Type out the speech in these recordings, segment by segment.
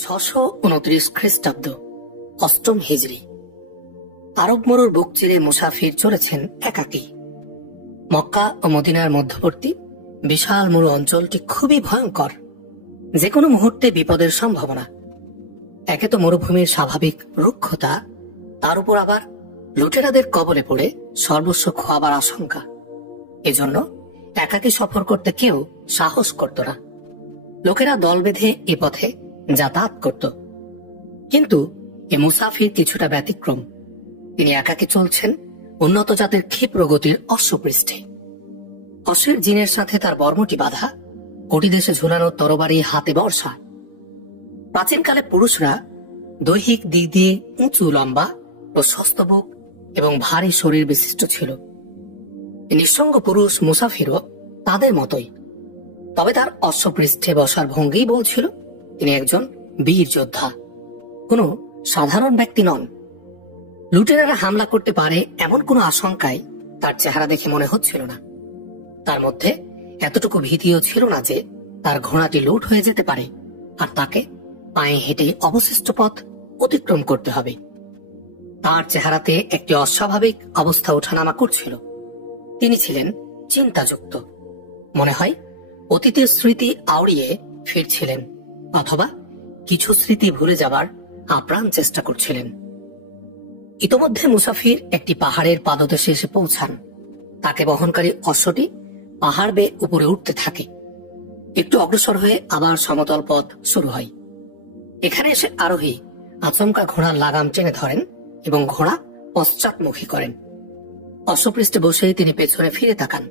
629 খ্রিস্টাব্দ, অষ্টম হিজরি। আরব মরুর বুক চিরে মুসাফির চলেছেন একাকী। মক্কা ও মদিনার মধ্যবর্তী বিশাল মরু অঞ্চলটি খুবই ভয়ঙ্কর, যে কোনো মুহূর্তে বিপদের সম্ভাবনা। একে তো মরুভূমির স্বাভাবিক রুক্ষতা, তার উপর আবার লুটেরাদের কবলে পড়ে সর্বস্ব খোয়াবার আশঙ্কা। এজন্য একাকী সফর করতে কেউ সাহস করত না। লোকেরা দল বেঁধে এ পথে যাতায়াত করত। কিন্তু এ মুসাফির কিছুটা ব্যতিক্রম। তিনি একাকী চলছেন উন্নত জাতের ক্ষিপ্র গতির অশ্বপৃষ্ঠে। অশ্বের জিনের সাথে তার বর্মটি বাঁধা, কোটি দেশে ঝুলানো তরবারি, হাতে বর্ষা। প্রাচীনকালে পুরুষরা দৈহিক দিক দিয়ে উঁচু, লম্বা, প্রশস্ত বুক এবং ভারী শরীর বিশিষ্ট ছিল। নিঃসঙ্গ পুরুষ মুসাফিরও তাদের মতোই। তবে তার অশ্বপৃষ্ঠে বসার ভঙ্গি বলছিল তিনি একজন বীর যোদ্ধা, কোনো সাধারণ ব্যক্তি নন। লুটেরারা হামলা করতে পারে এমন কোনো আশঙ্কায় তার চেহারা দেখে মনে হচ্ছিল না। তার মধ্যে এতটুকু ভীতিও ছিল না যে তার ঘোড়াটি লুট হয়ে যেতে পারে আর তাকে পায়ে হেঁটে অবশিষ্ট পথ অতিক্রম করতে হবে। তার চেহারাতে একটি অস্বাভাবিক অবস্থা ওঠানামা করছিল। তিনি ছিলেন চিন্তাযুক্ত। মনে হয় অতীতের স্মৃতি আওড়িয়ে ফিরছিলেন, অথবা কিছু স্মৃতি ভুলে যাবার আপ্রাণ চেষ্টা করছিলেন। ইতোমধ্যে মুসাফির একটি পাহাড়ের পাদদেশে এসে পৌঁছান। তাকে বহনকারী অশ্বটি পাহাড় বেয়ে উপরে উঠতে থাকে। একটু অগ্রসর হয়ে আবার সমতল পথ শুরু হয়। এখানে এসে আরোহী আচমকা ঘোড়ার লাগাম টেনে ধরেন এবং ঘোড়া পশ্চাৎমুখী করেন। অশ্বপৃষ্ঠে বসেই তিনি পেছনে ফিরে তাকান।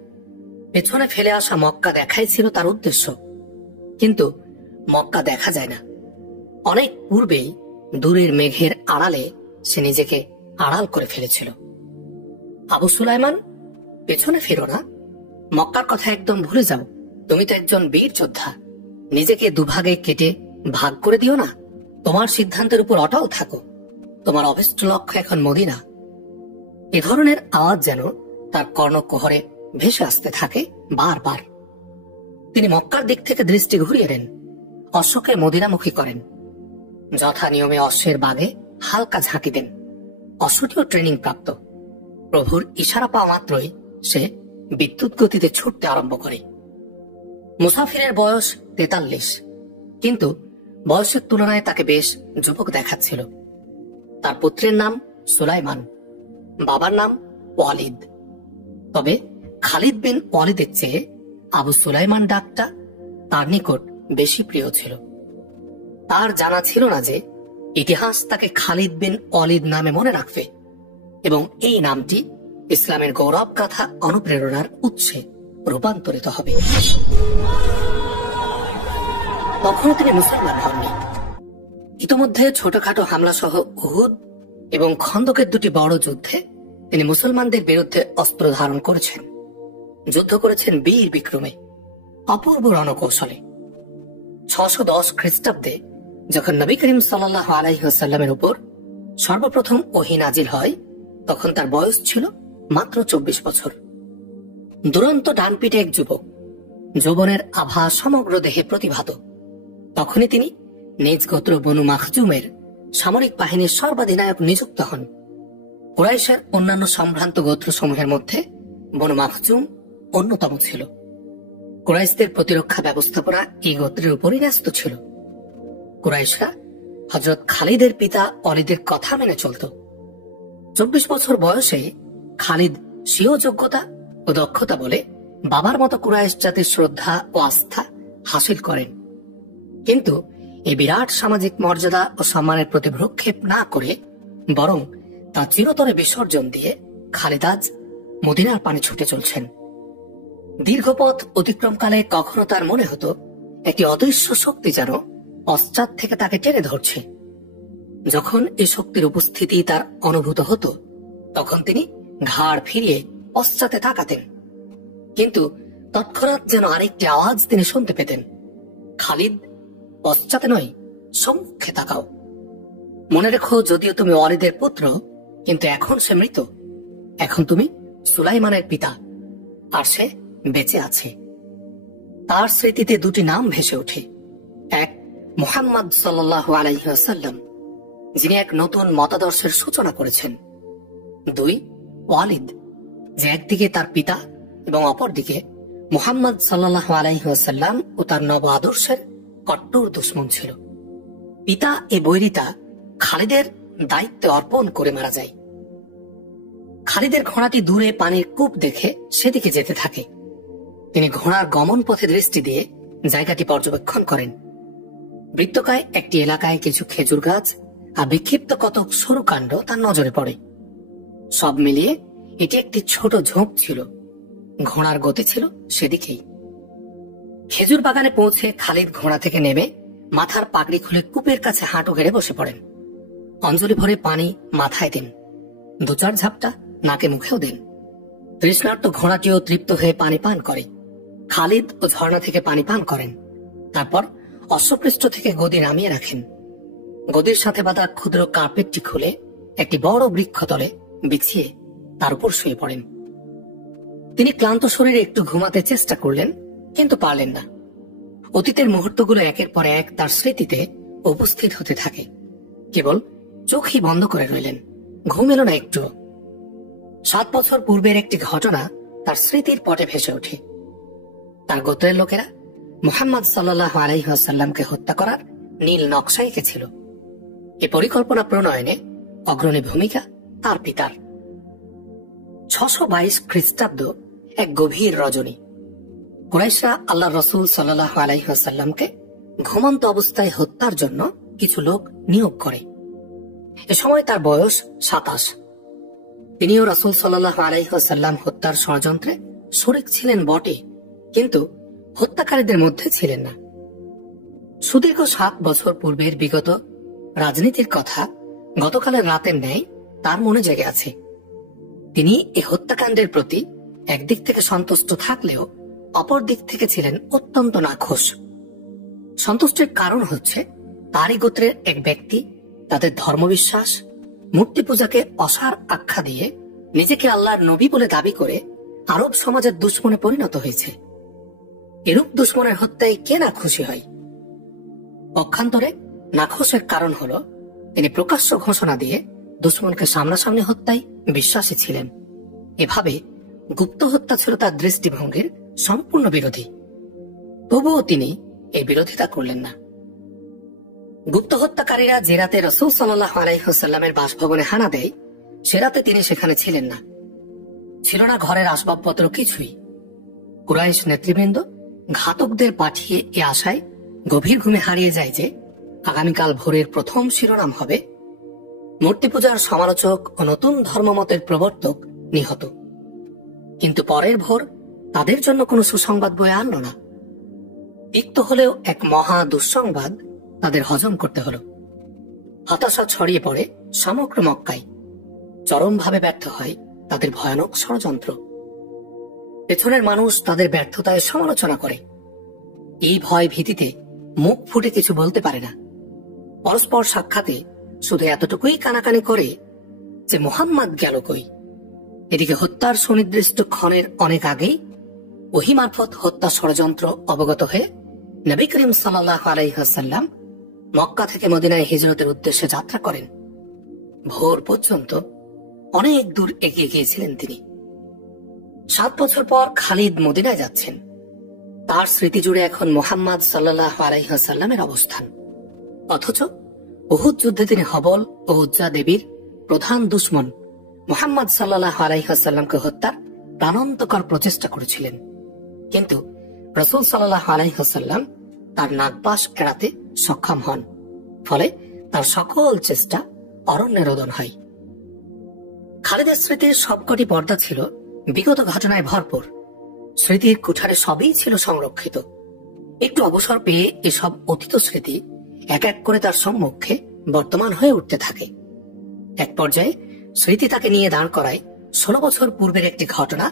পেছনে ফেলে আসা মক্কা দেখাই ছিল তার উদ্দেশ্য, কিন্তু মক্কা দেখা যায় না। অনেক পূর্বেই দূরের মেঘের আড়ালে সে নিজেকে আড়াল করে ফেলেছিল। আবু সুলাইমান, পেছনে ফেরো না, মক্কার কথা একদম ভুলে যাও। তুমি তো একজন বীর যোদ্ধা, নিজেকে দুভাগে কেটে ভাগ করে দিও না। তোমার সিদ্ধান্তের উপর অটল থাকো। তোমার অভীষ্ট লক্ষ্য এখন মদিনা। এ ধরনের আওয়াজ যেন তার কর্ণকুহরে ভেসে আসতে থাকে বারবার। তিনি মক্কার দিক থেকে দৃষ্টি ঘুরিয়ে নেন, অশ্বকে মদিনামুখী করেন। যথা নিয়মে অশ্বের বাগে হালকা ঝাঁকি দেন। অশ্বটিও ট্রেনিং প্রাপ্ত। প্রভুর ইশারা পাওয়া মাত্রই সে বিদ্যুৎ গতিতে ছুটতে আরম্ভ করে। মুসাফিরের বয়স 43, কিন্তু বয়সের তুলনায় তাকে বেশ যুবক দেখাচ্ছিল। তার পুত্রের নাম সুলাইমান, বাবার নাম ওয়ালিদ। তবে খালিদ বিন ওয়ালিদের চেয়ে আবু সুলাইমান ডাকটা তার নিকট বেশি প্রিয় ছিল। তার জানা ছিল না যে ইতিহাস তাকে খালিদ বিন ওয়ালিদ নামে মনে রাখবে এবং এই নামটি ইসলামের গৌরব গাথা অনুপ্রেরণার উৎসে রূপান্তরিত হবে। তখনও তিনি মুসলমান হননি। ইতোমধ্যে ছোটখাটো হামলা সহ উহুদ এবং খন্দকের দুটি বড় যুদ্ধে তিনি মুসলমানদের বিরুদ্ধে অস্ত্র ধারণ করেছেন। যুদ্ধ করেছেন বীর বিক্রমে, অপূর্ব রণকৌশলে। 610 খ্রিস্টাব্দে যখন নবী করিম সাল্লাল্লাহু আলাইহি ওয়াসাল্লামের উপর সর্বপ্রথম ওহী নাজিল হয়, তখন তার বয়স ছিল মাত্র 24 বছর। দুরন্ত ডানপিটে এক যুবক, যৌবনের আভা সমগ্র দেহে প্রতিভাত। তখনই তিনি নিজ গোত্র বনু মাখজুমের সামরিক বাহিনীর সর্বাধিনায়ক নিযুক্ত হন। কুরাইশের অন্যান্য সম্ভ্রান্ত গোত্রসমূহের মধ্যে বনু মাখজুম অন্যতম ছিল। কুরাইশদের প্রতিরক্ষা ব্যবস্থাপনা এই গোত্রের উপরই ন্যস্ত ছিল। কুরাইশরা হযরত খালিদের পিতা ওয়ালিদের কথা মেনে চলত। 24 বছর বয়সে খালিদ স্বীয় যোগ্যতা ও দক্ষতা বলে বাবার মতো কুরাইশ জাতির শ্রদ্ধা ও আস্থা হাসিল করেন। কিন্তু এই বিরাট সামাজিক মর্যাদা ও সম্মানের প্রতি ভ্রুক্ষেপ না করে বরং তা চিরতরে বিসর্জন দিয়ে খালিদ আজ মদিনার পানে ছুটে চলছেন। দীর্ঘ পথ অতিক্রমকালে কখনো তার মনে হতো একটি অদৃশ্য শক্তি যেন পশ্চাৎ থেকে তাকে টেনে ধরছে। যখন এই শক্তির উপস্থিতি তার অনুভূত হতো, তখন তিনি ঘাড় ফিরিয়ে পশ্চাতে তাকাতেন। কিন্তু তৎক্ষণাৎ যেন আরেকটি আওয়াজ তিনি শুনতে পেতেন, খালিদ, পশ্চাতে নয়, সম্মুখে তাকাও। মনে রেখো, যদিও তুমি ওয়ালিদের পুত্র, কিন্তু এখন সে মৃত। এখন তুমি সুলাইমানের পিতা, আর সে বেঁচে আছে। তার স্মৃতিতে দুটি নাম ভেসে ওঠে, এক মুহাম্মদ সাল্লাল্লাহু আলাইহি ওয়াসাল্লাম, যিনি এক নতুন মতাদর্শের সূচনা করেছেন। 2. ওয়ালিদ, যে একদিকে তার পিতা এবং অপরদিকে মুহাম্মদ সাল্লাল্লাহু আলাইহি ওয়াসাল্লাম ও তার নব আদর্শের কট্টর দুশমন ছিল। পিতা এ বৈরিতা খালিদের দায়িত্বে অর্পণ করে মারা যায়। খালিদের ঘোড়াটি দূরে পানির কূপ দেখে সেদিকে যেতে থাকে। তিনি ঘোড়ার গমন পথে দৃষ্টি দিয়ে জায়গাটি পর্যবেক্ষণ করেন। বৃত্তকায় একটি এলাকায় কিছু খেজুর গাছ আর বিক্ষিপ্ত কতক সরু কাণ্ড তার নজরে পড়ে। সব মিলিয়ে এটি একটি ছোট ঝোপ ছিল। ঘোড়ার গতি ছিল সেদিকেই। খেজুর বাগানে পৌঁছে খালিদ ঘোড়া থেকে নেমে মাথার পাগড়ি খুলে কূপের কাছে হাঁটু গেড়ে বসে পড়েন। অঞ্জলি ভরে পানি মাথায় দেন, 2-4 ঝাপটা নাকে মুখেও দেন। তৃষ্ণার্ত ঘোড়াটিও তৃপ্ত হয়ে পানি পান করে। খালিদ ও ঝর্ণা থেকে পানি পান করেন। তারপর অশ্বপৃষ্ঠ থেকে গদি নামিয়ে রাখেন। গদির সাথে বাঁধা ক্ষুদ্র কার্পেটটি খুলে একটি বড় বৃক্ষতলে বিছিয়ে তার উপর শুয়ে পড়েন। তিনি ক্লান্ত শরীরে একটু ঘুমাতে চেষ্টা করলেন, কিন্তু পারলেন না। অতীতের মুহূর্তগুলো একের পর এক তার স্মৃতিতে উপস্থিত হতে থাকে। কেবল চোখই বন্ধ করে রইলেন, ঘুম এলো না একটু। 7 বছর পূর্বের একটি ঘটনা তার স্মৃতির পটে ভেসে ওঠে। তার গোত্রের লোকেরা মুহাম্মদ সাল্লাল্লাহু আলাইহি ওয়াসাল্লামকে হত্যা করার নীল নকশা এঁকেছিল। এ পরিকল্পনা প্রণয়নে অগ্রণী ভূমিকা তার পিতার। 622 খ্রিস্টাব্দ এক গভীর রজনী। কুরাইশরা আল্লাহ রসুল সাল্লাল্লাহু আলাইহি ওয়াসাল্লামকে ঘুমন্ত অবস্থায় হত্যার জন্য কিছু লোক নিয়োগ করে। এ সময় তার বয়স 27। তিনিও রাসূল সাল্লাল্লাহু আলাইহি ওয়াসাল্লাম হত্যার ষড়যন্ত্রে শরীক ছিলেন বটে, কিন্তু হত্যাকারীদের মধ্যে ছিলেন না। সুদীর্ঘ 7 বছর পূর্বের বিগত রাজনীতির কথা গতকালের রাতের ন্যায় তার মনে জেগে আছে। তিনি এই হত্যাকাণ্ডের প্রতি একদিক থেকে সন্তুষ্ট থাকলেও অপর দিক থেকে ছিলেন অত্যন্ত নাখোশ। সন্তুষ্টির কারণ হচ্ছে তারই গোত্রের এক ব্যক্তি তাদের ধর্মবিশ্বাস, মূর্তি পূজাকে অসার আখ্যা দিয়ে নিজেকে আল্লাহর নবী বলে দাবি করে আরব সমাজের দুশ্মনে পরিণত হয়েছে। এরূপ দুশ্মনের হত্যায় কে না খুশি হয়? পক্ষান্তরে নাখোশের কারণ হল তিনি প্রকাশ্য ঘোষণা দিয়ে দুশ্মনকে সামনাসামনি হত্যায় বিশ্বাসী ছিলেন। এভাবে গুপ্ত হত্যা ছিল তার দৃষ্টিভঙ্গির সম্পূর্ণ বিরোধী। তবুও তিনি এই বিরোধিতা করলেন না। গুপ্ত হত্যাকারীরা যে রাতে রাসূল সাল্লাল্লাহু আলাইহি ওয়াসাল্লামের বাসভবনে হানা দেয়, সে রাতে তিনি সেখানে ছিলেন না। ছিল না ঘরের আসবাবপত্র কিছুই। কুরাইশ নেতৃবৃন্দ ঘাতকদের পাঠিয়ে এ আশায় গভীর ঘুমে হারিয়ে যায় যে আগামীকাল ভোরের প্রথম শিরোনাম হবে মূর্তি পূজার সমালোচক ও নতুন ধর্মমতের প্রবর্তক নিহত। কিন্তু পরের ভোর তাদের জন্য কোনো সুসংবাদ বয়ে আনল না। তিক্ত হলেও এক মহা দুঃসংবাদ তাদের হজম করতে হল। হতাশা ছড়িয়ে পড়ে সমগ্র মক্কায়। চরমভাবে ব্যর্থ হয় তাদের ভয়ানক ষড়যন্ত্র। পেছনের মানুষ তাদের ব্যর্থতায় সমালোচনা করে। এই ভয় ভীতিতে মুখ ফুটে কিছু বলতে পারে না। পরস্পর সাক্ষাতে শুধু এতটুকুই কানাকানি করে যে মুহাম্মদ গেল কই। এদিকে হত্যার সুনির্দিষ্ট ক্ষণের অনেক আগেই ওহী মারফত হত্যা ষড়যন্ত্র অবগত হয়ে নবী করিম সাল্লাল্লাহু আলাইহি ওয়াসাল্লাম মক্কা থেকে মদিনায় হিজরতের উদ্দেশ্যে যাত্রা করেন। ভোর পর্যন্ত অনেক দূর এগিয়ে গিয়েছিলেন তিনি। 7 বছর পর খালিদ মদিনায় যাচ্ছেন। তার স্মৃতি জুড়ে এখন মুহাম্মদ সাল্লাল্লাহু আলাইহি ওয়াসাল্লামের অবস্থান। অথচ উহুদ যুদ্ধে তিনি হবল ও উজ্জা দেবীর প্রধান দুশমন মুহাম্মদ সাল্লাল্লাহু আলাইহি ওয়াসাল্লামকে হত্যার প্রাণান্তকর প্রচেষ্টা করেছিলেন। কিন্তু রাসূল সাল্লাল্লাহু আলাইহি ওয়াসাল্লাম তার নাগপাশ এড়াতে সক্ষম হন। ফলে তার সকল চেষ্টা অরণ্যে রোদন হয়। খালিদের স্মৃতির সবকটি পর্দা ছিল বিগত ঘটনায় ভরপুর। স্মৃতির কুঠারে সবই ছিল সংরক্ষিত। একটু অবসর পেয়ে এসব অতীত স্মৃতি এক এক করে তার সম্মুখে বর্তমান হয়ে উঠতে থাকে। এক পর্যায়ে স্মৃতি তাকে নিয়ে দাঁড় করায় 16 বছর পূর্বের একটি ঘটনা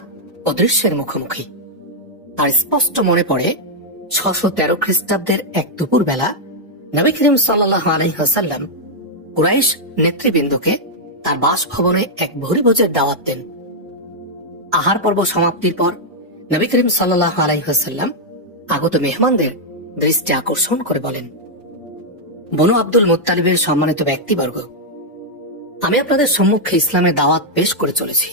ও দৃশ্যের মুখোমুখি। তার স্পষ্ট মনে পড়ে 613 খ্রিস্টাব্দের এক দুপুর বেলা নবী করিম সাল্লাল্লাহু আলাইহি ওয়াসাল্লাম কুরাইশ নেতৃবৃন্দকে তার বাসভবনে এক ভোজের দাওয়াত দেন। আহার পর্ব সমাপ্তির পর নবী করিম সাল্লাল্লাহু আলাইহি ওয়াসাল্লাম আগত মেহমানদের দৃষ্টি আকর্ষণ করে বলেন, বনু আব্দুল মুত্তালিবের সম্মানিত ব্যক্তিবর্গ, আমি আপনাদের সম্মুখে ইসলামের দাওয়াত পেশ করে চলেছি।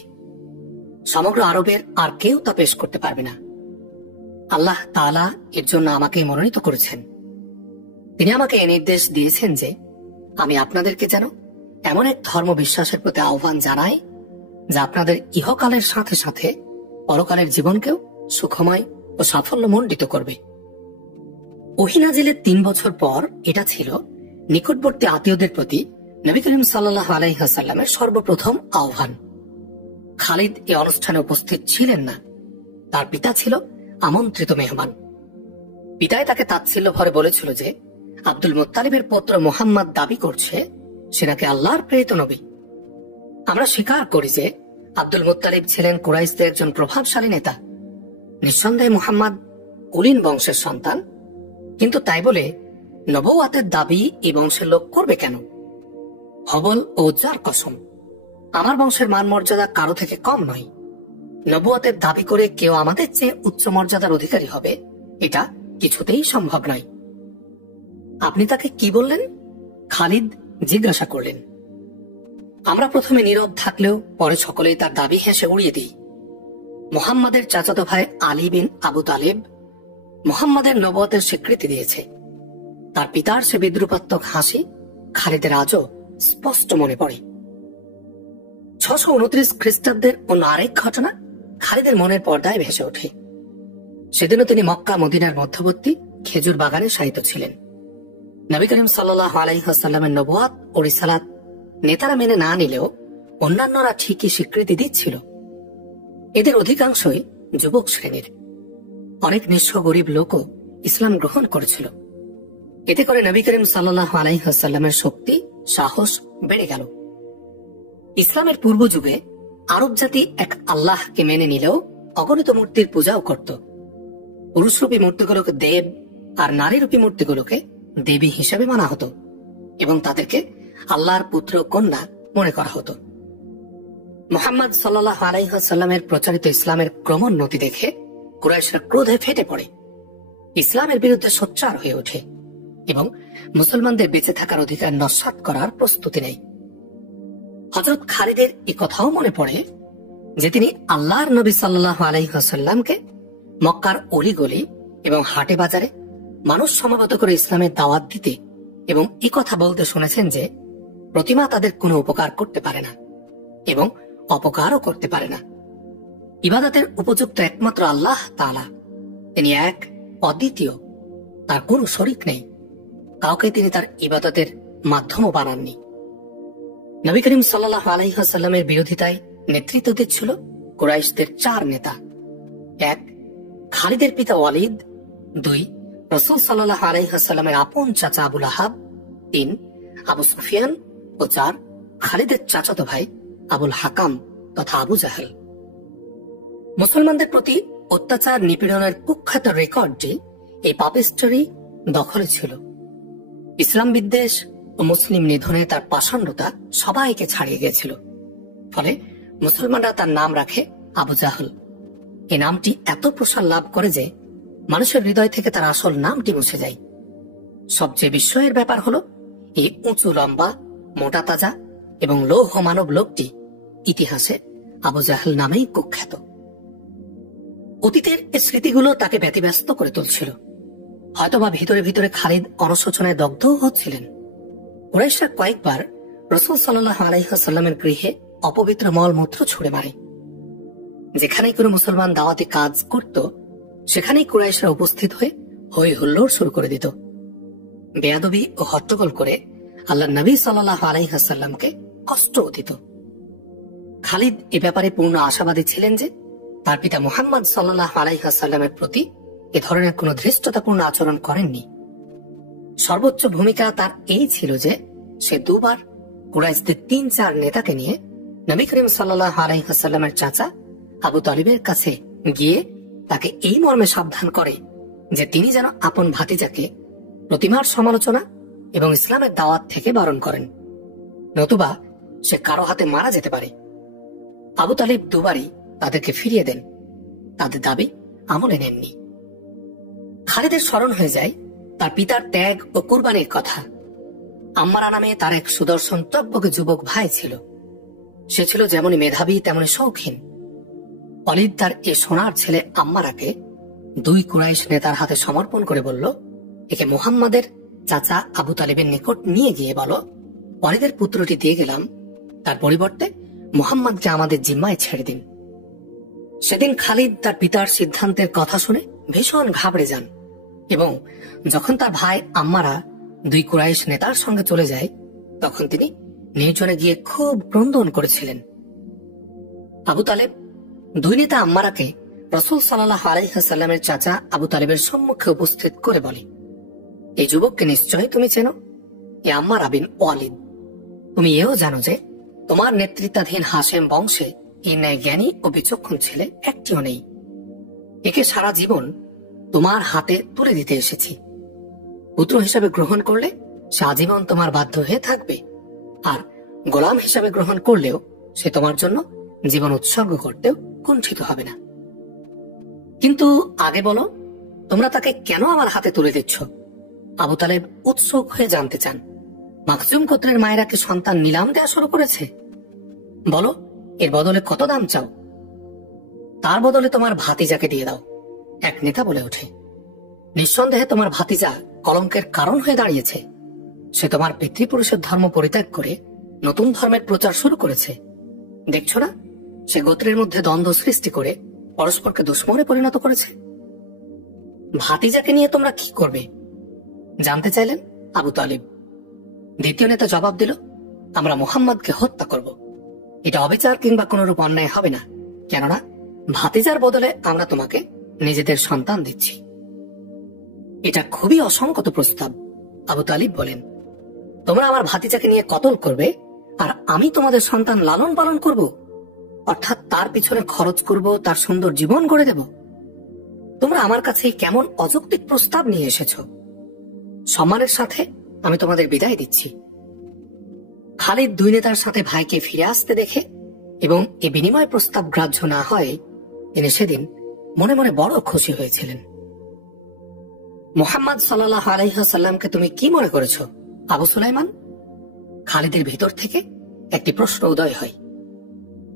সমগ্র আরবের আর কেউ তা পেশ করতে পারবে না। আল্লাহ তাআলা এর জন্য আমাকে মনোনীত করেছেন। তিনি আমাকে এই নির্দেশ দিয়েছেন যে আমি আপনাদেরকে যেন এমন এক ধর্ম বিশ্বাসের প্রতি আহ্বান জানাই যা আপনাদের ইহকালের সাথে সাথে পরকালের জীবনকেও সুখময় ও সাফল্যমণ্ডিত করবে। ওহী নাজিলের ৩ বছর পর এটা ছিল নিকটবর্তী আত্মীয়দের প্রতি নবী করিম সাল্লাল্লাহু আলাইহি ওয়াসাল্লামের সর্বপ্রথম আহ্বান। খালিদ এই অনুষ্ঠানে উপস্থিত ছিলেন না। তার পিতা ছিল আমন্ত্রিত মেহমান। পিতায় তাকে তাচ্ছিল্য ভরে বলেছিল যে আব্দুল মুত্তালিবের পুত্র মুহাম্মদ দাবি করছে সে নাকি আল্লাহর প্রেরিত নবী। আমরা স্বীকার করি যে আব্দুল মুত্তালিব ছিলেন কুরাইশদের একজন প্রভাবশালী নেতা। নিঃসন্দেহে মুহাম্মদ কুলীন বংশের সন্তান, কিন্তু তাই বলে নবুওয়াতের দাবি এই বংশের লোক করবে কেন? হবল ও উজ্জার কসম, আমার বংশের মান মর্যাদা কারো থেকে কম নয়। নবুওয়াতের দাবি করে কেউ আমাদের চেয়ে উচ্চ মর্যাদার অধিকারী হবে, এটা কিছুতেই সম্ভব নয়। আপনি তাকে কি বললেন? খালিদ জিজ্ঞাসা করলেন। আমরা প্রথমে নীরব থাকলেও পরে সকলেই তার দাবি হেসে উড়িয়ে দিই। মুহাম্মাদের চাচাতো ভাই আলী বিন আবু তালেব মুহাম্মাদের নবুওয়াতের স্বীকৃতি দিয়েছে। তার পিতার সে বিদ্রুপাত্মক হাসি খালিদের আজও স্পষ্ট মনে পড়ে। 629 খ্রিস্টাব্দের অন্য আরেক ঘটনা খালিদের মনের পর্দায় ভেসে ওঠে। সেদিনও তিনি মক্কা মদিনার মধ্যবর্তী খেজুর বাগানে শায়িত ছিলেন। নবী করিম সাল্লাল্লাহু আলাইহি ওয়াসাল্লামের নবুওয়াত ও রিসালাত নেতারা মেনে না নিলেও অন্যান্যরা ঠিকই স্বীকৃতি দিচ্ছিল। এদের অধিকাংশই যুবক শ্রেণীর। অনেক নিঃস্ব গরিব লোকও ইসলাম গ্রহণ করেছিল। এতে করে নবী করিম সাল্লাল্লাহু আলাইহি ওয়াসাল্লামের শক্তি সাহস বেড়ে গেল। ইসলামের পূর্ব যুগে আরব জাতি এক আল্লাহকে মেনে নিলেও অগণিত মূর্তির পূজাও করত। পুরুষরূপী মূর্তিগুলোকে দেব আর নারীরূপী মূর্তিগুলোকে দেবী হিসেবে মানা হতো এবং তাদেরকে আল্লাহর পুত্র কন্যা মনে করা হতো। মুহাম্মদ সাল্লাল্লাহু আলাইহি ওয়াসাল্লামের প্রচারিত ইসলামের ক্রমোন্নতি দেখে কুরাইশরা ক্রোধে ফেটে পড়ে, ইসলামের বিরুদ্ধে সোচ্চার হয়ে ওঠে এবং মুসলমানদের বেঁচে থাকার অধিকার নস্যাৎ করার প্রস্তুতি নেয়। হযরত খালিদের এই কথাও মনে পড়ে যে তিনি আল্লাহর নবী সাল্লাল্লাহু আলাইহি ওয়াসাল্লামকে মক্কার অলিগলি এবং হাটে বাজারে মানুষ সমবেত করে ইসলামের দাওয়াত দিতে এবং এই কথা বলতে শুনেছেন যে প্রতিমা তাদের কোনো উপকার করতে পারে না এবং অপকারও করতে পারে না। ইবাদতের উপযুক্ত একমাত্র আল্লাহ তাআলা, তিনি এক, অদ্বিতীয়, তার কোনো শরীক নেই। কাউকে তিনি তার ইবাদতের মাধ্যমও বানাননি। নবী করিম সাল্লাল্লাহু আলাইহি ওয়াসাল্লামের বিরোধিতায় নেতৃত্ব দিচ্ছিল কুরাইশদের 4 নেতা। 1, খালিদের পিতা ওয়ালিদ। 2, রাসূল সাল্লাল্লাহু আলাইহি ওয়াসাল্লামের আপন চাচা আবু লাহাব। 3, আবু সুফিয়ান। ও 4, খালিদের চাচাতো ভাই আবুল হাকাম তথা আবু জাহেল। মুসলমানদের প্রতি অত্যাচার নিপীড়নের কুখ্যাত রেকর্ডটি এই পাপিস্টরি দখলে ছিল। ইসলাম বিদ্বেষ ও মুসলিম নিধনে তার পাষণ্ডতা সবাইকে ছাড়িয়ে গিয়েছিল। ফলে মুসলমানরা তার নাম রাখে আবু জাহল। এই নামটি এত প্রসার লাভ করে যে মানুষের হৃদয় থেকে তার আসল নামটি মুছে যায়। সবচেয়ে বিস্ময়ের ব্যাপার হলো এই উঁচু লম্বা মোটা তাজা এবং লৌহ মানব লোকটি ইতিহাসে আবু জাহল নামেই কুখ্যাত। অতীতের এই স্মৃতিগুলো তাকে ব্যতিব্যস্ত করে তুলছিল। হয়তোবা ভিতরে ভিতরে খালিদ অনুশোচনায় দগ্ধ হচ্ছিলেন। কুরাইশরা কয়েকবার রাসূল সাল্লাল্লাহু আলাইহি ওয়াসাল্লামের গৃহে অপবিত্র মলমূত্র ছুঁড়ে মারে। যেখানেই কোনো মুসলমান দাওয়াতি কাজ করত সেখানেই কুরাইশরা উপস্থিত হয়ে হই হুল্লোড় শুরু করে দিত। বেয়াদবি ও হট্টগোল করে আল্লাহর নবী সাল্লাল্লাহু আলাইহি ওয়াসাল্লামকে কষ্ট দিত। খালিদ এ ব্যাপারে পূর্ণ আশাবাদী ছিলেন যে তার পিতা মুহাম্মদ সাল্লাল্লাহু আলাইহি ওয়াসাল্লামের প্রতি এ ধরনের কোন ধৃষ্টতাপূর্ণ আচরণ করেননি। সর্বোচ্চ ভূমিকা তার এই ছিল যে সে 2 বার কুরাইশদের 3-4 নেতাকে নিয়ে নবী করিম সাল্লাল্লাহু আলাইহি ওয়াসাল্লামের চাচা আবু তালিবের কাছে গিয়ে তাকে এই মর্মে সাবধান করে যে তিনি যেন আপন ভাতিজাকে প্রতিমার সমালোচনা এবং ইসলামের দাওয়াত থেকে বারণ করেন, নতুবা সে কারো হাতে মারা যেতে পারে। আবু তালিব 2 বারই তাদেরকে ফিরিয়ে দেন, তাদের দাবি আমলে নেননি। খালিদের স্মরণ হয়ে যায় তার পিতার ত্যাগ ও কুরবানির কথা। আম্মারা নামে তার এক সুদর্শন টকবকে যুবক ভাই ছিল। সে ছিল যেমনই মেধাবী তেমনি শৌখিন। অলিদ তার এ সোনার ছেলে আম্মারাকে 2 কুরাইশ নেতার হাতে সমর্পণ করে বলল, একে মুহাম্মাদের চাচা আবু তালিবের নিকট নিয়ে গিয়ে বলো, অলিদের পুত্রটি দিয়ে গেলাম, তার পরিবর্তে মুহাম্মাদকে আমাদের জিম্মায় ছেড়ে দিন। সেদিন খালিদ তার পিতার সিদ্ধান্তের কথা শুনে ভীষণ ঘাবড়ে যান এবং যখন তার ভাই আম্মারা 2 কুরাইশ নেতার সঙ্গে চলে যায়, তখন তিনি নির্জনে গিয়ে খুব ক্রন্দন করেছিলেন। আবু তালেব 2 নেতা আম্মারাকে রাসূল সাল্লাল্লাহু আলাইহি ওয়াসাল্লামের চাচা আবু তালেবের সম্মুখে উপস্থিত করে বলে, এই যুবককে নিশ্চয়ই তুমি চেনো, এ আম্মারা বিন ওয়ালিদ। তুমি এও জানো যে তোমার নেতৃত্বাধীন হাশেম বংশে এই ন্যায় জ্ঞানী ও বিচক্ষণ ছেলে একটিও নেই। একে সারা জীবন তোমার হাতে তুলে দিতে এসেছি। পুত্র হিসাবে গ্রহণ করলে সে আজীবন তোমার বাধ্য হয়ে থাকবে, আর গোলাম হিসাবে গ্রহণ করলেও সে তোমার জন্য জীবন উৎসর্গ করতেও কুণ্ঠিত হবে না। কিন্তু আগে বলো, তোমরা তাকে কেন আমার হাতে তুলে দিচ্ছ? আবু তালেব উৎসুক হয়ে জানতে চান। মাখজুম গোত্রের মায়েরা কি সন্তান নিলাম দেওয়া শুরু করেছে? বলো, এর বদলে কত দাম চাও? তার বদলে তোমার ভাতিজাকে দিয়ে দাও, এক নেতা বলে ওঠে। নিঃসন্দেহে তোমার ভাতিজা কলঙ্কের কারণ হয়ে দাঁড়িয়েছে। সে তোমার পিতৃপুরুষের ধর্ম পরিত্যাগ করে নতুন ধর্মের প্রচার শুরু করেছে। দেখছো না, সে গোত্রের মধ্যে দ্বন্দ্ব সৃষ্টি করে পরস্পরকে দুশ্মনে পরিণত করেছে। ভাতিজাকে নিয়ে তোমরা কি করবে জানতে চাইলেন আবু তালিব। দ্বিতীয় নেতা জবাব দিল, আমরা মুহাম্মাদকে হত্যা করব। এটা অবিচার কিংবা কোনরূপ অন্যায় হবে না, কেননা ভাতিজার বদলে আমরা তোমাকে নিজেদের সন্তান দিচ্ছি। এটা খুবই অসংগত প্রস্তাব। আবু তালিব বলেন, তোমরা আমার ভাতিজাকে নিয়ে কতল করবে আর আমি তোমাদের সন্তান লালন পালন করব, অর্থাৎ তার পিছনে খরচ করব, তার সুন্দর জীবন গড়ে দেব। তোমরা আমার কাছে কেমন অযৌক্তিক প্রস্তাব নিয়ে এসেছ। সম্মানের সাথে আমি তোমাদের বিদায় দিচ্ছি। খালিদ 2 নেতার সাথে ভাইকে ফিরে আসতে দেখে এবং এই বিনিময় প্রস্তাব গ্রাহ্য না হয় তিনি সেদিন মনে মনে বড় খুশি হয়েছিলেন। মুহাম্মদ সাল্লাল্লাহু আলাইহি ওয়াসাল্লামকে তুমি কি মনে করেছ আবু সুলাইমান? খালিদের ভিতর থেকে একটি প্রশ্ন উদয় হয়।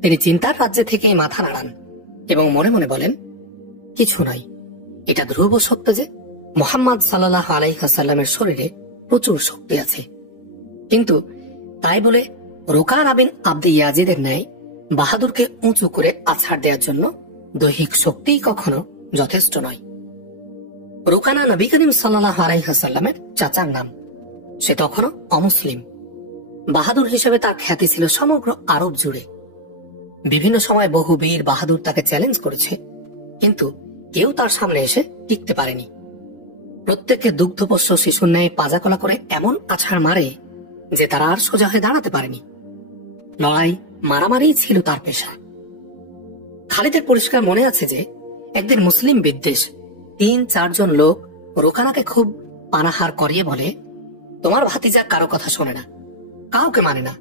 তিনি চিন্তার রাজ্যে থেকে মাথা নাড়ান এবং মনে মনে বলেন, কিছু নয়। এটা ধ্রুব সত্য যে মুহাম্মদ সাল্লাল্লাহু আলাইহি ওয়াসাল্লামের শরীরে প্রচুর শক্তি আছে, কিন্তু তাই বলে রুকানা বিন আব্দে ইয়াজিদের ন্যায় বাহাদুরকে উঁচু করে আছাড় দেওয়ার জন্য দৈহিক শক্তিই কখনো যথেষ্ট নয়। রুকানা নবী করিম সাল্লাল্লাহু আলাইহি ওয়াসাল্লামের চাচার নাম। সে তখনও অমুসলিম। বাহাদুর হিসেবে তার খ্যাতি ছিল সমগ্র আরব জুড়ে। বিভিন্ন সময় বহু বীর বাহাদুর তাকে চ্যালেঞ্জ করেছে, কিন্তু কেউ তার সামনে এসে টিকতে পারেনি। প্রত্যেককে দুগ্ধপোষ্য শিশুর ন্যায় পাজাকলা করে এমন আছাড় মারে যে তারা আর সোজা হয়ে দাঁড়াতে পারেনি। লড়াই মারামারিই ছিল তার পেশা। খালিদের পরিষ্কার মনে আছে যে একদিন মুসলিম বিদ্বেষ 3-4 জন লোক রুকানাকে খুব পানাহার করিয়ে বলে, তোমার ভাতিজা কারো কথা শোনে না, কাউকে মানে না,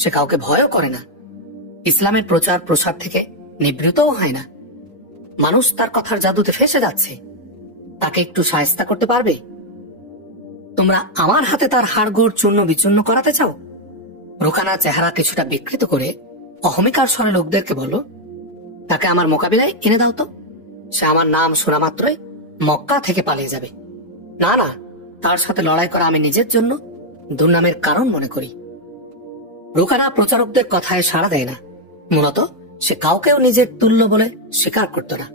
সে কাউকে ভয়ও করে না, ইসলামের প্রচার প্রসার থেকে নিবৃতও হয় না, মানুষ তার কথার জাদুতে ফেসে যাচ্ছে, তাকে একটু শায়েস্তা করতে পারবে? তোমরা আমার হাতে তার হাড়গোড় চূর্ণ বিচূর্ণ করাতে চাও? রুকানা চেহারা কিছুটা বিকৃত করে অহমিকার স্বরে লোকদেরকে বলল, তাকে আমার মোকাবিলায় এনে দাও তো। সে আমার নাম শোনা মাত্রই মক্কা থেকে পালিয়ে যাবে। না না, তার সাথে লড়াই করা আমি নিজের জন্য দুর্নামের কারণ মনে করি। রুকানা প্রচারকদের কথায় সাড়া দেয় না। মূলত সে কাউকেও নিজের তুল্য বলে স্বীকার করত না।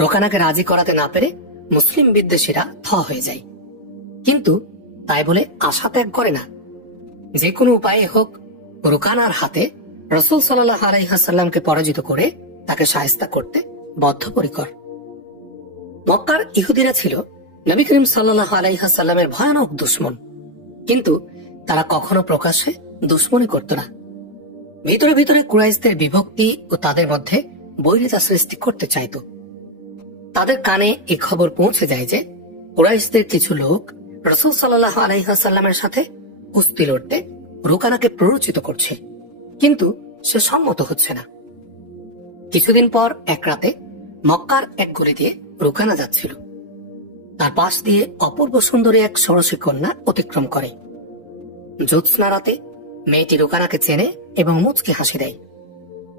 রুকানাকে রাজি করাতে না পেরে মুসলিম বিদ্বেষীরা থ হয়ে যায়, কিন্তু তাই বলে আশা ত্যাগ করে না। যে কোনো উপায়ে হোক রুকানার হাতে রাসূল সাল্লাল্লাহু আলাইহি ওয়াসাল্লামকে পরাজিত করে তাকে শায়েস্তা করতে বদ্ধপরিকর। মক্কার ইহুদিরা ছিল নবী করিম সাল্লাল্লাহু আলাইহি ওয়াসাল্লামের ভয়ানক দুশমন, কিন্তু তারা কখনো প্রকাশ্যে দুশমনি করত না। ভিতরে ভিতরে কুরাইশদের বিভক্তি ও তাদের মধ্যে বৈরিতা সৃষ্টি করতে চাইত। তাদের কানে এই খবর পৌঁছে যায় যে কুরাইশদের কিছু লোক রাসূল সাল্লাল্লাহু আলাইহি ওয়াসাল্লামের সাথে কুস্তি লড়তে রুকানাকে প্ররোচিত করছে, কিন্তু সে সম্মত হচ্ছে না। কিছুদিন পর এক রাতে মক্কার এক গলি দিয়ে রুকানা যাচ্ছিল। তার পাশ দিয়ে অপূর্ব সুন্দরী এক ষোড়শী কন্যা অতিক্রম করে। জ্যোৎস্না রাতে মেয়েটি রুকানাকে চেনে এবং মুচকি হাসি দেয়।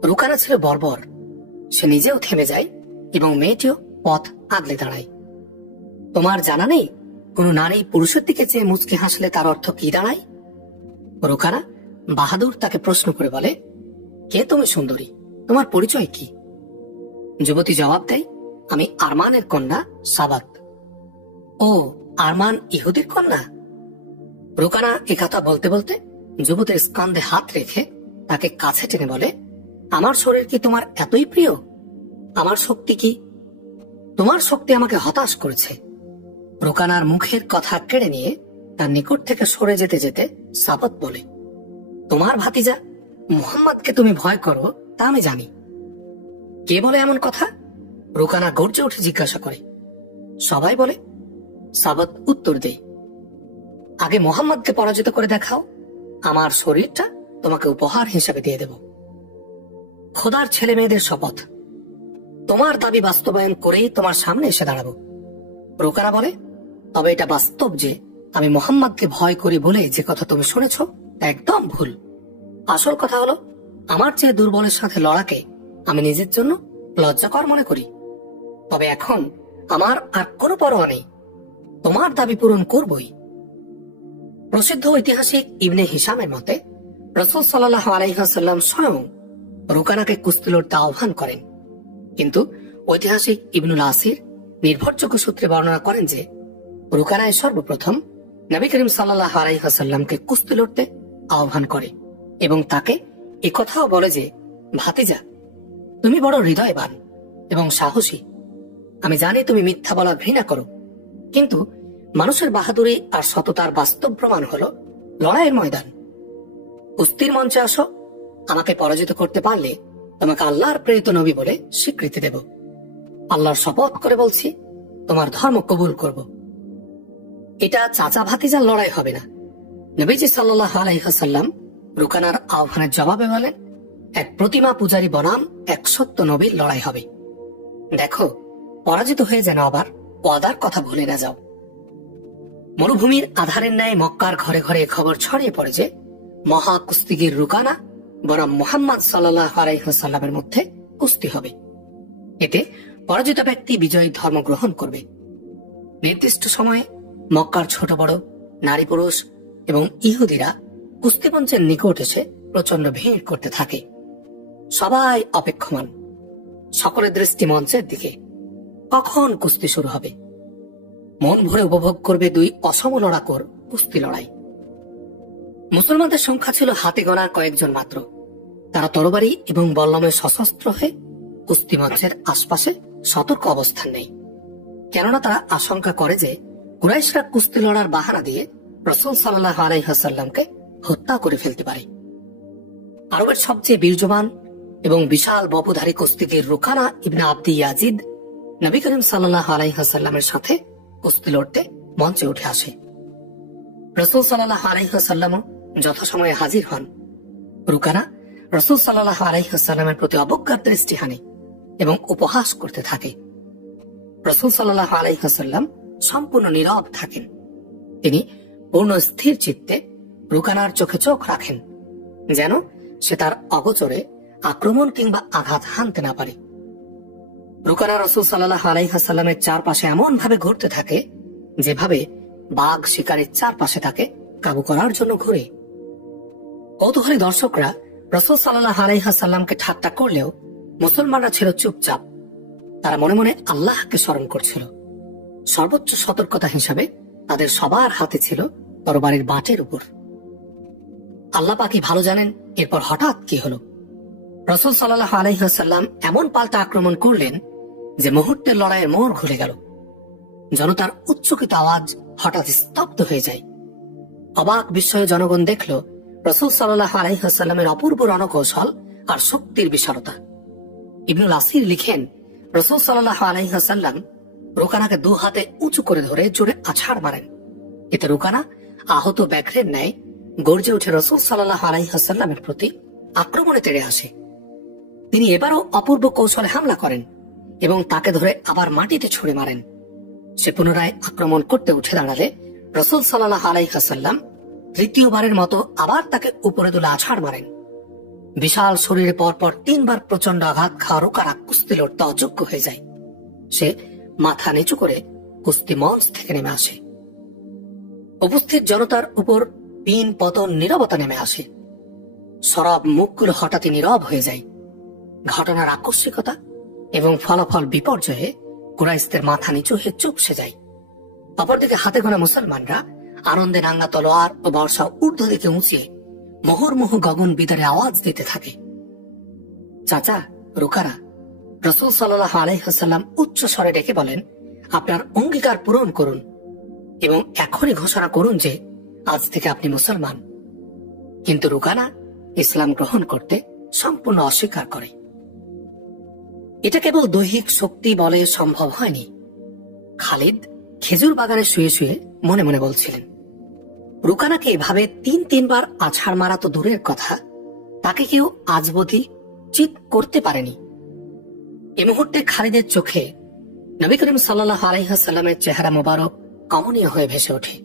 রুকানা ছিল বর্বর, সে নিজেও থেমে যায় এবং মেয়েটিও পথ আগলে দাঁড়ায়। তোমার জানা নেই কোন নারী পুরুষের দিকে চেয়ে মুচকি হাসলে তার অর্থ কি দাঁড়ায়? রুকানা বাহাদুর তাকে প্রশ্ন করে বলে, কে তুমি সুন্দরী, তোমার পরিচয় কি? যুবতী জবাব দেয়, আমি আরমানের কন্যা সাবাত। ও, আরমান ইহুদির কন্যা? রুকানা একথা বলতে বলতে যুবতীর স্কন্ধে হাত রেখে তাকে কাছে টেনে বলে, আমার শরীর কি তোমার এতই প্রিয়? আমার শক্তি কি? তোমার শক্তি আমাকে হতাশ করেছে। রুকানার মুখের কথা কেড়ে নিয়ে তার নিকট থেকে সরে যেতে যেতে সাবাত বলে, তোমার ভাতিজা মুহাম্মদকে তুমি ভয় করো তা আমি জানি। কে বলে এমন কথা? রুকানা গর্জে উঠে জিজ্ঞাসা করে। সবাই বলে। সাবাত উত্তর দেয়, আগে মুহাম্মদকে পরাজিত করে দেখাও, আমার শরীরটা তোমাকে উপহার হিসেবে দিয়ে দেব। খোদার ছেলে মেয়েদের শপথ, তোমার দাবি বাস্তবায়ন করেই তোমার সামনে এসে দাঁড়াবো। রুকানা বলে, তবে এটা বাস্তব যে আমি মুহাম্মদকে ভয় করি বলে যে কথা তুমি শুনেছ তা একদম ভুল। আসল কথা হলো, আমার চেয়ে দুর্বলের সাথে লড়াকে আমি নিজের জন্য লজ্জাকর মনে করি। তবে এখন আমার আর কোনো পরোয়া নেই, তোমার দাবি পূরণ করবই। প্রসিদ্ধ ঐতিহাসিক ইবনে হিশামের মতে রাসূল সাল্লাল্লাহু আলাইহি ওয়াসাল্লাম স্বয়ং রুকানাকে কুস্তি লড়তে আহ্বান করেন, কিন্তু ঐতিহাসিক ইবনুল আসির নির্ভরযোগ্য সূত্রে বর্ণনা করেন যে রুকানায় সর্বপ্রথম নবী করিম সাল্লাল্লাহু আলাইহি ওয়াসাল্লামকে কুস্তি লড়তে আহ্বান করে এবং তাকে একথাও বলে যে, ভাতিজা, তুমি বড় হৃদয়বান এবং সাহসী। আমি জানি তুমি মিথ্যা বলা ঘৃণা করো, কিন্তু মানুষের বাহাদুরি আর সততার বাস্তব প্রমাণ হলো লড়াইয়ের ময়দান। কুস্তির মঞ্চে আসো, আমাকে পরাজিত করতে পারলে তোমাকে আল্লাহর প্রেরিত নবী বলে স্বীকৃতি দেব। আল্লাহর শপথ করে বলছি, তোমার ধর্ম কবুল করব। এটা চাচা ভাতিজার লড়াই হবে না। নবীজি সাল্লাল্লাহু আলাইহি ওয়াসাল্লাম রুকানার আহ্বানের জবাবে বলেন, এক প্রতিমা পূজারী বনাম এক সত্য নবীর লড়াই হবে। দেখো, পরাজিত হয়ে যেন আবার ওয়াদার কথা ভুলে না যাও। মরুভূমির আধারের ন্যায় মক্কার ঘরে ঘরে খবর ছড়িয়ে পড়ে যে মহা কুস্তিগির রুকানা বনাম মুহাম্মদ সাল্লাল্লাহু আলাইহি ওয়াসাল্লামের মধ্যে কুস্তি হবে। এতে পরাজিত ব্যক্তি বিজয়ী ধর্ম গ্রহণ করবে। নির্দিষ্ট সময়ে মক্কার ছোট বড় নারী পুরুষ এবং ইহুদিরা কুস্তিমঞ্চের নিকট এসে প্রচন্ড ভিড় করতে থাকে। সবাই অপেক্ষমান, সকলের দৃষ্টি মঞ্চের দিকে। কখন কুস্তি শুরু হবে? মন ভরে উপভোগ করবে দুই অসম লড়াকর কুস্তি লড়াই। মুসলমানদের সংখ্যা ছিল হাতে গোনা কয়েকজন মাত্র। তারা তরবারি এবং বল্লমে সশস্ত্র হয়ে কুস্তি মঞ্চের আশপাশে সতর্ক অবস্থান নেই, কেননা তারা আশঙ্কা করে যে কুরাইশরা কুস্তি লড়ার বাহানা দিয়ে রাসূল সাল্লাল্লাহু আলাইহি ওয়াসাল্লামকে হত্যা করে ফেলতে পারে। আরবের সবচেয়ে বীর্যবান এবং বিশাল বপুধারী কুস্তিগির রুকানা ইবনে আব্দি ইয়াজিদ নবী করিম সাল্লাল্লাহু আলাইহি ওয়াসাল্লামের সাথে কুস্তি লড়তে মঞ্চে উঠে আসে। রাসূল সাল্লাল্লাহু আলাইহি ওয়াসাল্লাম যথাসময়ে হাজির হন। রুকানা রাসূল সাল্লাল্লাহু আলাইহি ওয়াসাল্লামের প্রতি অবজ্ঞার দৃষ্টি হানে এবং উপহাস করতে থাকে। রাসূল সাল্লাল্লাহু আলাইহি ওয়াসাল্লাম সম্পূর্ণ নীরব থাকেন। তিনি পূর্ণ স্থির চিত্তে রুকানার চোখে চোখ রাখেন, যেন সে তার অগোচরে আক্রমণ কিংবা আঘাত হানতে না পারে। রুকানা রাসূল সাল্লাল্লাহু আলাইহি ওয়াসাল্লামের চারপাশে এমন ভাবে ঘুরতে থাকে যেভাবে বাঘ শিকারের চারপাশে তাকে কাবু করার জন্য ঘুরে। কৌতূহলী দর্শকরা রাসূল সাল্লাল্লাহু আলাইহি ওয়াসাল্লামকে ঠাট্টা করলেও মুসলমানরা ছিল চুপচাপ। তারা মনে মনে আল্লাহকে স্মরণ করছিল। সর্বোচ্চ সতর্কতা হিসাবে তাদের সবার হাতে ছিল তরবারির বাটের উপর। আল্লাহ পাকই ভালো জানেন এরপর হঠাৎ কি হলো। রাসূল সাল্লাল্লাহু আলাইহি ওয়াসাল্লাম এমন পাল্টা আক্রমণ করলেন যে মুহূর্তের লড়াইয়ের মোড় ঘুরে গেল। জনতার উচ্চকিত আওয়াজ হঠাৎ স্তব্ধ হয়ে যায়। অবাক বিস্ময়ে জনগণ দেখল রাসূল সাল্লাল্লাহু আলাইহি ওয়াসাল্লামের অপূর্ব রণকৌশল আর শক্তির বিশালতা। ইবনুল আসির লিখেন, রাসূল সাল্লাল্লাহু আলাইহি ওয়াসাল্লাম রুকানাকে দু হাতে উঁচু করে ধরে জোরে আছাড় মারেন। এতে রুকানা আহত ব্যাঘ্রের ন্যায় গর্জে উঠে রাসূল সাল্লাল্লাহু আলাইহি ওয়াসাল্লামের প্রতি আক্রমণে তেড়ে আসে। তিনি এবারও অপূর্ব কৌশলে হামলা করেন এবং তাকে ধরে আবার মাটিতে ছুঁড়ে মারেন। সে পুনরায় আক্রমণ করতে উঠে দাঁড়ালে রাসূল সাল্লাল্লাহু আলাইহি ওয়াসাল্লাম তৃতীয়বারের মতো আবার তাকে উপরে তুলে আছাড় মারেন। বিশাল শরীরে পরপর 3 বার প্রচন্ড আঘাত খাওয়া রুকানা কুস্তি লড়তে অযোগ্য হয়ে যায়। সে মাথা নিচু করে কুস্তি মঞ্চ থেকে নেমে আসে। উপস্থিত জনতার উপর পিন পতন নীরবতা নেমে আসে। সরব মুখগুলো হঠাৎই নীরব হয়ে যায়। ঘটনার আকস্মিকতা এবং ফলাফল বিপর্যয়ে কুরাইশদের মাথা নিচু হয়ে চুপসে যায়। অপরদিকে হাতে গোনা মুসলমানরা আনন্দে নাঙ্গা তলোয়ার ও বর্ষা ঊর্ধ্ব দিকে উঁচিয়ে মুহুর্মুহু গগন বিদারে আওয়াজ দিতে থাকে। চাচা, রুকারা, রাসূল সাল্লাল্লাহু আলাইহি ওয়াসাল্লাম উচ্চ স্বরে ডেকে বলেন, আপনার অঙ্গীকার পূরণ করুন এবং এখনই ঘোষণা করুন যে আজ থেকে আপনি মুসলমান। কিন্তু রুকানা ইসলাম গ্রহণ করতে সম্পূর্ণ অস্বীকার করে। এটা কেবল দৈহিক শক্তি বলে সম্ভব হয়নি। খালিদ খেজুর বাগানে শুয়ে শুয়ে মনে মনে বলছিলেন, রুকানাকে এভাবে 3 বার আছাড় মারা তো দূরের কথা, তাকে কেউ আজ অবধি চিৎ করতে পারেনি। এ মুহূর্তে খালিদের চোখে নবী করিম সাল্লাল্লাহু আলাইহি ওয়াসাল্লামের চেহারা মোবারক কমনীয় হয়ে ভেসে ওঠে।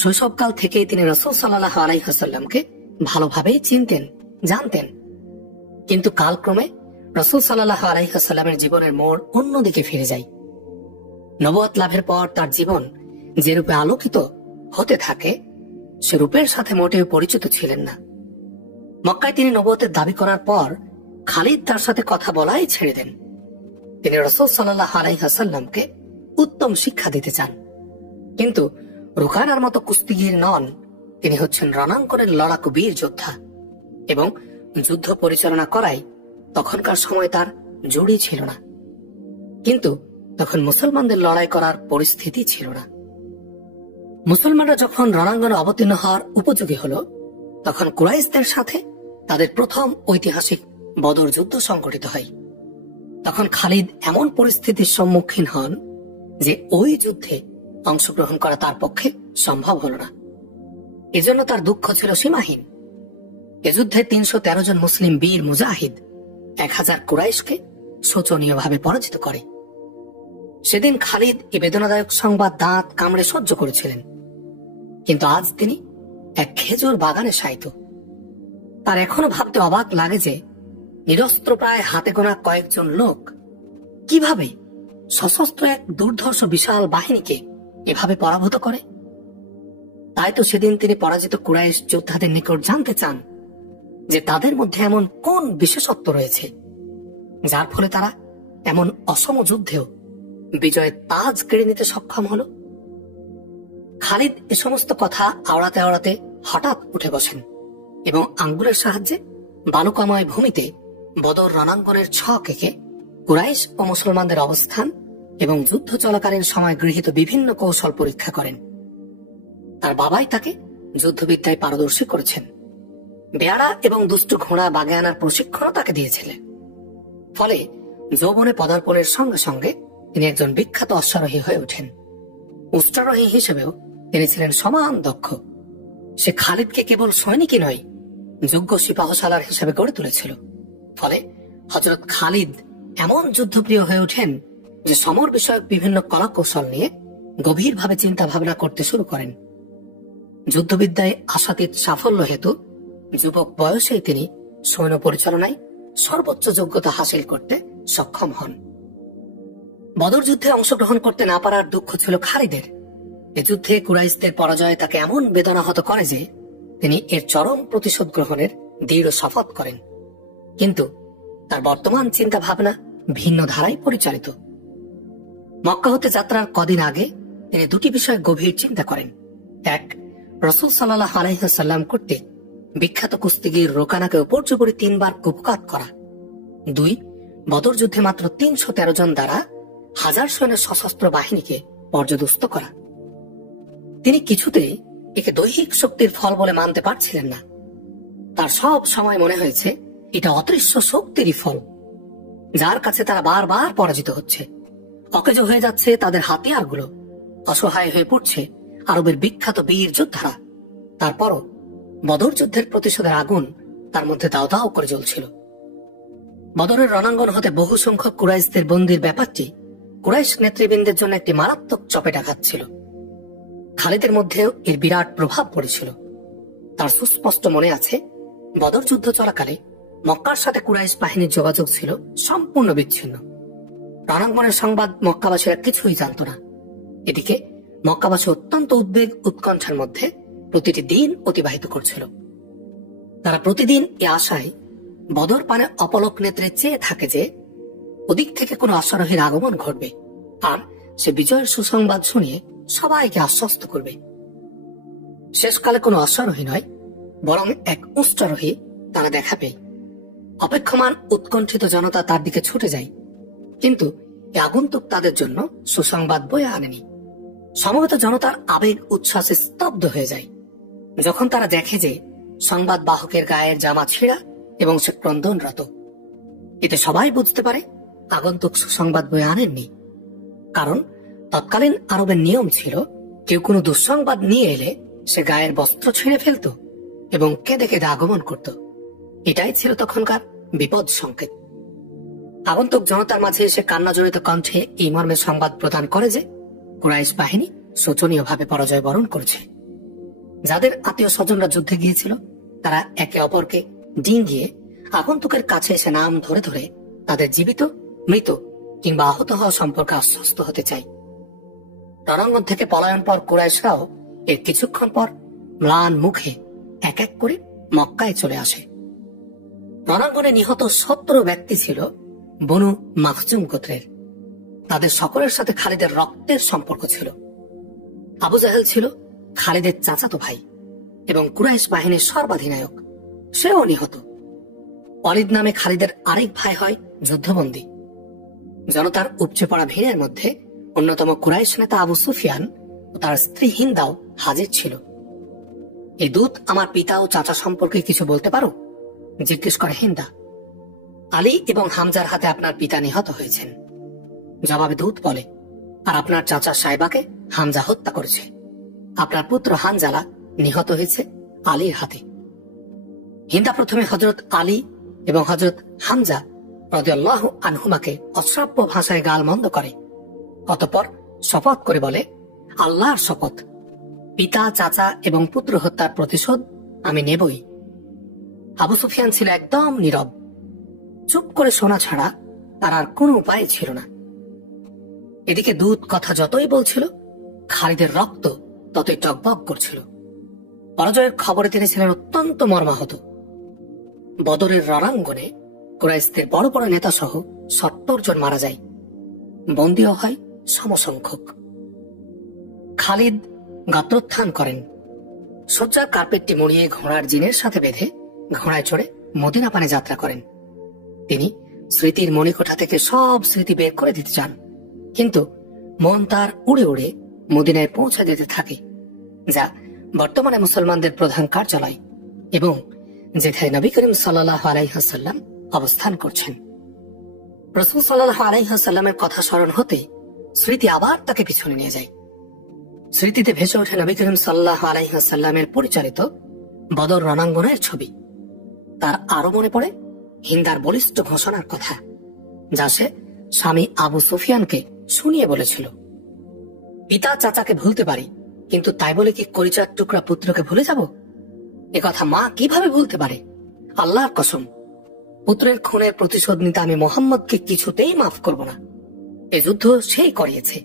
শৈশবকাল থেকেই তিনি রাসূল সাল্লাল্লাহু আলাইহি ওয়াসাল্লামকে ভালোভাবেই চিনতেন, জানতেন। কিন্তু কালক্রমে রাসূল সাল্লাল্লাহু আলাইহি ওয়াসাল্লামের জীবনের মোড় অন্যদিকে ফিরে যায়। নবুয়ত লাভের পর তার জীবন যে রূপে আলোকিত হতে থাকে, সে রূপের সাথে মোটেও পরিচিত ছিলেন না। মক্কায় তিনি নবুয়তের দাবি করার পর খালিদ তার সাথে কথা বলাই ছেড়ে দেন। তিনি রাসূল সাল্লাল্লাহু আলাইহি ওয়াসাল্লামকে উত্তম শিক্ষা দিতে চান। কিন্তু রুকানার মতো কুস্তিগীর নন, তিনি হচ্ছেন রণাঙ্গনের লড়াকু বীর যোদ্ধা এবং যুদ্ধ পরিচালনা করায় তখনকার সময় তার জুড়ি ছিল না। কিন্তু তখন মুসলমানদের লড়াই করার পরিস্থিতি ছিল না। মুসলমানরা যখন রণাঙ্গনে অবতীর্ণ হওয়ার উপযোগী হল, তখন কুরাইশদের সাথে তাদের প্রথম ঐতিহাসিক বদর যুদ্ধ সংঘটিত হয়। তখন খালিদ এমন পরিস্থিতির সম্মুখীন হন যে ওই যুদ্ধে অংশগ্রহণ করা তার পক্ষে সম্ভব হল না। এজন্য তার দুঃখ ছিল সীমাহীন। এ যুদ্ধে 313 জন মুসলিম বীর মুজাহিদ 1000 কুরাইশকে শোচনীয়ভাবে পরাজিত করে। সেদিন খালিদ এ বেদনাদায়ক সংবাদ দাঁত কামড়ে সহ্য করেছিলেন। কিন্তু আজ তিনি এক খেজুর বাগানে শায়িত। তার এখনো ভাবতে অবাক লাগে যে নিরস্ত্র প্রায় হাতে গোনা কয়েকজন লোক কিভাবে সশস্ত্র এক দুর্ধর্ষ বিশাল বাহিনীকে এভাবে পরাভূত করে। তাই তো সেদিন তিনি পরাজিত কুরাইশ যোদ্ধাদের নিকট জানতে চান যে তাদের মধ্যে এমন কোন বিশেষত্ব রয়েছে যার ফলে তারা এমন অসম যুদ্ধেও বিজয়ের তাজ কেড়ে নিতে সক্ষম হল। খালিদ এ সমস্ত কথা আওড়াতে আওড়াতে হঠাৎ উঠে বসেন এবং আঙ্গুলের সাহায্যে বালুকাময় ভূমিতে বদর রণাঙ্গনের ছক এঁকে কুরাইশ ও মুসলমানদের অবস্থান এবং যুদ্ধ চলাকালীন সময় গৃহীত বিভিন্ন কৌশল পরীক্ষা করেন। তার বাবাই তাকে যুদ্ধবিদ্যায় পারদর্শী করেছেন। বেয়াড়া এবং দুষ্ট ঘোড়া বাগে আনার প্রশিক্ষণও তাকে দিয়েছিলেন। ফলে যৌবনে পদার্পণের সঙ্গে সঙ্গে তিনি একজন বিখ্যাত অশ্বারোহী হয়ে ওঠেন। উষ্ট্রারোহী হিসেবেও তিনি ছিলেন সমান দক্ষ। সে খালিদকে কেবল সৈনিকই নয়, যোগ্য সিপাহসালার হিসেবে গড়ে তুলেছিল। ফলে হযরত খালিদ এমন যুদ্ধপ্রিয় হয়ে ওঠেন যে সমর বিষয়ক বিভিন্ন কলা কৌশল নিয়ে গভীরভাবে চিন্তা ভাবনা করতে শুরু করেন। যুদ্ধবিদ্যায় আশাতীত সাফল্য হেতু যুবক বয়সেই তিনি সৈন্য পরিচালনায় সর্বোচ্চ যোগ্যতা হাসিল করতে সক্ষম হন। বদর যুদ্ধে অংশগ্রহণ করতে না পারার দুঃখ ছিল খালিদের। এ যুদ্ধে কুরাইশদের পরাজয় তাকে এমন বেদনাহত করে যে তিনি এর চরম প্রতিশোধ গ্রহণের দৃঢ় শপথ করেন। কিন্তু তার বর্তমান চিন্তা ভাবনা ভিন্ন ধারায় পরিচালিত। মক্কা হতে যাত্রার কদিন আগে তিনি দুটি বিষয়ে গভীর চিন্তা করেন। এক, রাসূল সাল্লাল্লাহু আলাইহি ওয়াসাল্লাম কর্তৃক বিখ্যাত কুস্তিগীর রোকানাকে উপর্যুপরি 3 বার কুপকাত করা। 2, বদর যুদ্ধে মাত্র 313 জন দ্বারা 1000 সৈন্যের সশস্ত্র বাহিনীকে পর্যদস্ত করা। তিনি কিছুতেই একে দৈহিক শক্তির ফল বলে মানতে পারছিলেন না। তার সব সময় মনে হয়েছে এটা অদৃশ্য শক্তিরই ফল, যার কাছে তারা বারবার পরাজিত হচ্ছে। অকেজো হয়ে যাচ্ছে তাদের হাতিয়ারগুলো, অসহায় হয়ে পড়ছে আরবের বিখ্যাত বীর যোদ্ধারা। তারপরও বদর যুদ্ধের প্রতিশোধের আগুন তার মধ্যে দাও দাও করে জ্বলছিল। বদরের রণাঙ্গন হতে বহু সংখ্যক কুরাইশদের বন্দির ব্যাপারটি কুরাইশ নেতৃবৃন্দের জন্য একটি মারাত্মক চপেটাঘাত ছিল। খালিদের মধ্যেও এর বিরাট প্রভাব পড়েছিল। তার সুস্পষ্ট মনে আছে, বদর যুদ্ধ চলাকালে মক্কার সাথে কুরাইশ বাহিনীর যোগাযোগ ছিল সম্পূর্ণ বিচ্ছিন্ন। রণাঙ্গনের সংবাদ মক্কাবাসীরা কিছুই জানত না। এদিকে মক্কাবাসী অত্যন্ত উদ্বেগ উৎকণ্ঠার মধ্যে প্রতিটি দিন অতিবাহিত করছিল। তারা প্রতিদিন এ আশায় বদর পানে অপলক নেত্রে চেয়ে থাকে যে ওদিক থেকে কোনো অশ্বারোহীর আগমন ঘটবে, আর সে বিজয়ের সুসংবাদ শুনিয়ে সবাইকে আশ্বস্ত করবে। শেষকালে কোনো অশ্বারোহী নয়, বরং এক উষ্ট্রারোহী তারা দেখা পেয়ে অপেক্ষমান উৎকণ্ঠিত জনতা তার দিকে ছুটে যায়। কিন্তু এ আগন্তুক তাদের জন্য সুসংবাদ বয়ে আনেনি। সমবেত জনতার আবেগ উচ্ছ্বাসে স্তব্ধ হয়ে যায় যখন তারা দেখে যে সংবাদ বাহকের গায়ের জামা ছেঁড়া এবং সে ক্রন্দনরত। এতে সবাই বুঝতে পারে আগন্তুক সুসংবাদ বয়ে আনেননি, কারণ তৎকালীন আরবের নিয়ম ছিল কেউ কোনো দুঃসংবাদ নিয়ে এলে সে গায়ের বস্ত্র ছিঁড়ে ফেলত এবং কেঁদে কেঁদে আগমন করত। এটাই ছিল তখনকার বিপদ সংকেত। আগন্তুক জনতার মাঝে এসে কান্নাজড়িত কণ্ঠে এই মর্মে সংবাদ প্রদান করে যে কুরাইশ বাহিনী শোচনীয়ভাবে পরাজয় বরণ করেছে। যাদের আত্মীয় স্বজনরা যুদ্ধে গিয়েছিল তারা একে অপরকে ডিঙ্গিয়ে আগন্তুকের কাছে এসে নাম ধরে ধরে তাদের জীবিত, মৃত কিংবা আহত হওয়া সম্পর্কে আশ্বস্ত হতে চায়। রণাঙ্গন থেকে পলায়ন পর কুরাইশরাও এর কিছুক্ষণ পর ম্লান মুখে এক এক করে মক্কায় চলে আসে। রণাঙ্গনে নিহত 17 ব্যক্তি ছিল বনু মাখজুম গোত্রের। তাদের সকলের সাথে খালিদের রক্তের সম্পর্ক ছিল। আবু জাহেল ছিল খালিদের চাচাতো ভাই এবং কুরাইশ বাহিনীর সর্বাধিনায়ক, সেও নিহত। ওয়ালিদ নামে খালিদের আরেক ভাই হয় যুদ্ধবন্দী। জনতার উপচে পড়া ভিড়ের মধ্যে অন্যতম কুরাইশ নেতা আবু সুফিয়ান ও তার স্ত্রী হিন্দাও হাজির ছিল। এই দূত আমার পিতা ও চাচা সম্পর্কে কিছু বলতে পারো? জিজ্ঞেস করে হিন্দা। আলী এবং হামজার হাতে আপনার পিতা নিহত হয়েছেন, জবাবে দূত বলে, আর আপনার চাচা সাইবাকে হামজা হত্যা করেছে। আপনার পুত্র হানজালা নিহত হয়েছে আলীর হাতে। হিন্দা প্রথমে হযরত আলী এবং হযরত হামজা রাদিয়াল্লাহু আনহুমাকে অশ্রাব্য ভাষায় গালমন্দ করে। অতঃপর শপথ করে বলে, আল্লাহর শপথ, পিতা, চাচা এবং পুত্র হত্যার প্রতিশোধ আমি নেবই। আবু সুফিয়ান ছিল একদম নীরব। চুপ করে শোনা ছাড়া তার আর কোনো উপায় ছিল না। এদিকে দূত কথা যতই বলছিল, খালিদের রক্ত ততই টকবক করছিল। পরাজয়ের খবরে তিনি ছিলেন অত্যন্ত মর্মাহত। বদরের রণাঙ্গনে কুরাইশদের বড় বড় নেতা সহ 70 জন মারা যায়, বন্দীও হয় সমসংখ্যক। খালিদ গাত্রোত্থান করেন। শয্যার কার্পেটটি মুড়িয়ে ঘোড়ার জিনের সাথে বেঁধে ঘোড়ায় চড়ে মদিনা পানে যাত্রা করেন। তিনি স্মৃতির মণিকোঠা থেকে সব স্মৃতি বের করে দিতে চান, কিন্তু মন তার উড়ে উড়ে মদিনায় পৌঁছে যেতে থাকে, যা বর্তমানে মুসলমানদের প্রধান কার্যালয় এবং যেখানে নবী করিম সাল্লাল্লাহু আলাইহি ওয়াসাল্লাম অবস্থান করছেন। রাসূল সাল্লাল্লাহু আলাইহি ওয়াসাল্লামের কথা স্মরণ হতে স্মৃতি আবার তাকে পিছনে নিয়ে যায়। স্মৃতিতে ভেসে ওঠে নবী করিম সাল্লাল্লাহু আলাইহি ওয়াসাল্লামের পরিচালিত বদর রণাঙ্গনের ছবি। তার আরো মনে পড়ে হিন্দার বলিষ্ঠ ঘোষণার কথা, যা সে স্বামী আবু সুফিয়ানকে শুনিয়ে বলেছিল, পিতা চাচাকে ভুলতে পারি, কিন্তু তাই বলে কি কলিজার টুকরা পুত্রকে ভুলে যাব? একথা মা কিভাবে ভুলতে পারে? আল্লাহর কসম, পুত্রের খুনের প্রতিশোধ নিতে আমি মোহাম্মদকে কিছুতেই মাফ করব না। এ যুদ্ধ সেই করিয়েছে।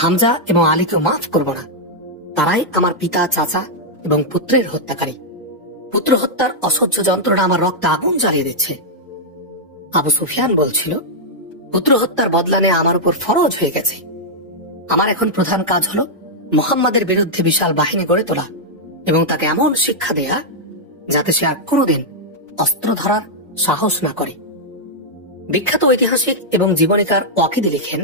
হামজা এবং আলীকেও মাফ করব না। তারাই আমার পিতা, চাচা এবং পুত্রের হত্যাকারী। পুত্র হত্যার অসহ্য যন্ত্রণা আমার রক্তে আগুন জ্বালিয়ে দিচ্ছে। আবু সুফিয়ান বলছিল, পুত্র হত্যার বদলা নেওয়া আমার উপর ফরজ হয়ে গেছে। আমার এখন প্রধান কাজ হলো মুহাম্মাদের বিরুদ্ধে বিশাল বাহিনী গড়ে তোলা এবং তাকে এমন শিক্ষা দেয়া যাতে সে আর কোনোদিন অস্ত্র ধরার সাহস না করে। বিখ্যাত ঐতিহাসিক এবং জীবনীকার ওয়াকিদি লিখেন,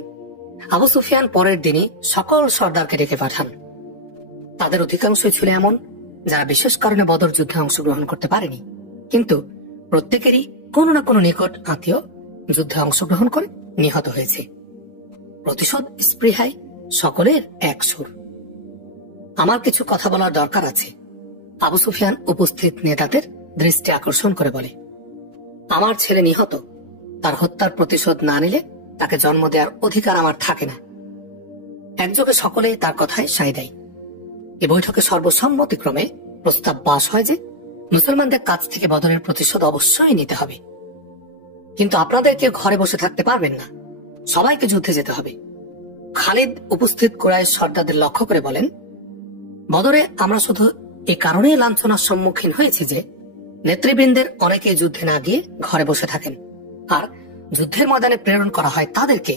আবু সুফিয়ান পরের দিনই সকল সর্দারকে ডেকে পাঠান। তাদের অধিকাংশই ছিল এমন যারা বিশেষ কারণে বদর যুদ্ধে অংশগ্রহণ করতে পারেনি, কিন্তু প্রত্যেকেরই কোনো না কোনো নিকট আত্মীয় যুদ্ধে অংশগ্রহণ করে নিহত হয়েছে। প্রতিশোধ স্পৃহায় সকলের এক সুর। আমার কিছু কথা বলার দরকার আছে। আবু সুফিয়ান উপস্থিত নেতাদের দৃষ্টি আকর্ষণ করে বলে, আমার ছেলে নিহত, তার হত্যার প্রতিশোধ না নিলে তাকে জন্ম দেওয়ার অধিকার আমার থাকে না। একযোগে সকলেই তার কথায় সায় দেয়। এ বৈঠকে সর্বসম্মতিক্রমে প্রস্তাব পাশ হয় যে মুসলমানদের কাছ থেকে বদরের প্রতিশোধ অবশ্যই নিতে হবে, কিন্তু আপনাদের কেউ ঘরে বসে থাকতে পারবেন না, সবাইকে যুদ্ধে যেতে হবে। খালিদ উপস্থিত কুরাইশ সর্দারদের লক্ষ্য করে বলেন, বদরে আমরা শুধু এ কারণেই লাঞ্ছনার সম্মুখীন হয়েছি যে নেতৃবৃন্দের অনেকে যুদ্ধে না গিয়ে ঘরে বসে থাকেন, আর যুদ্ধের ময়দানে প্রেরণ করা হয় তাদেরকে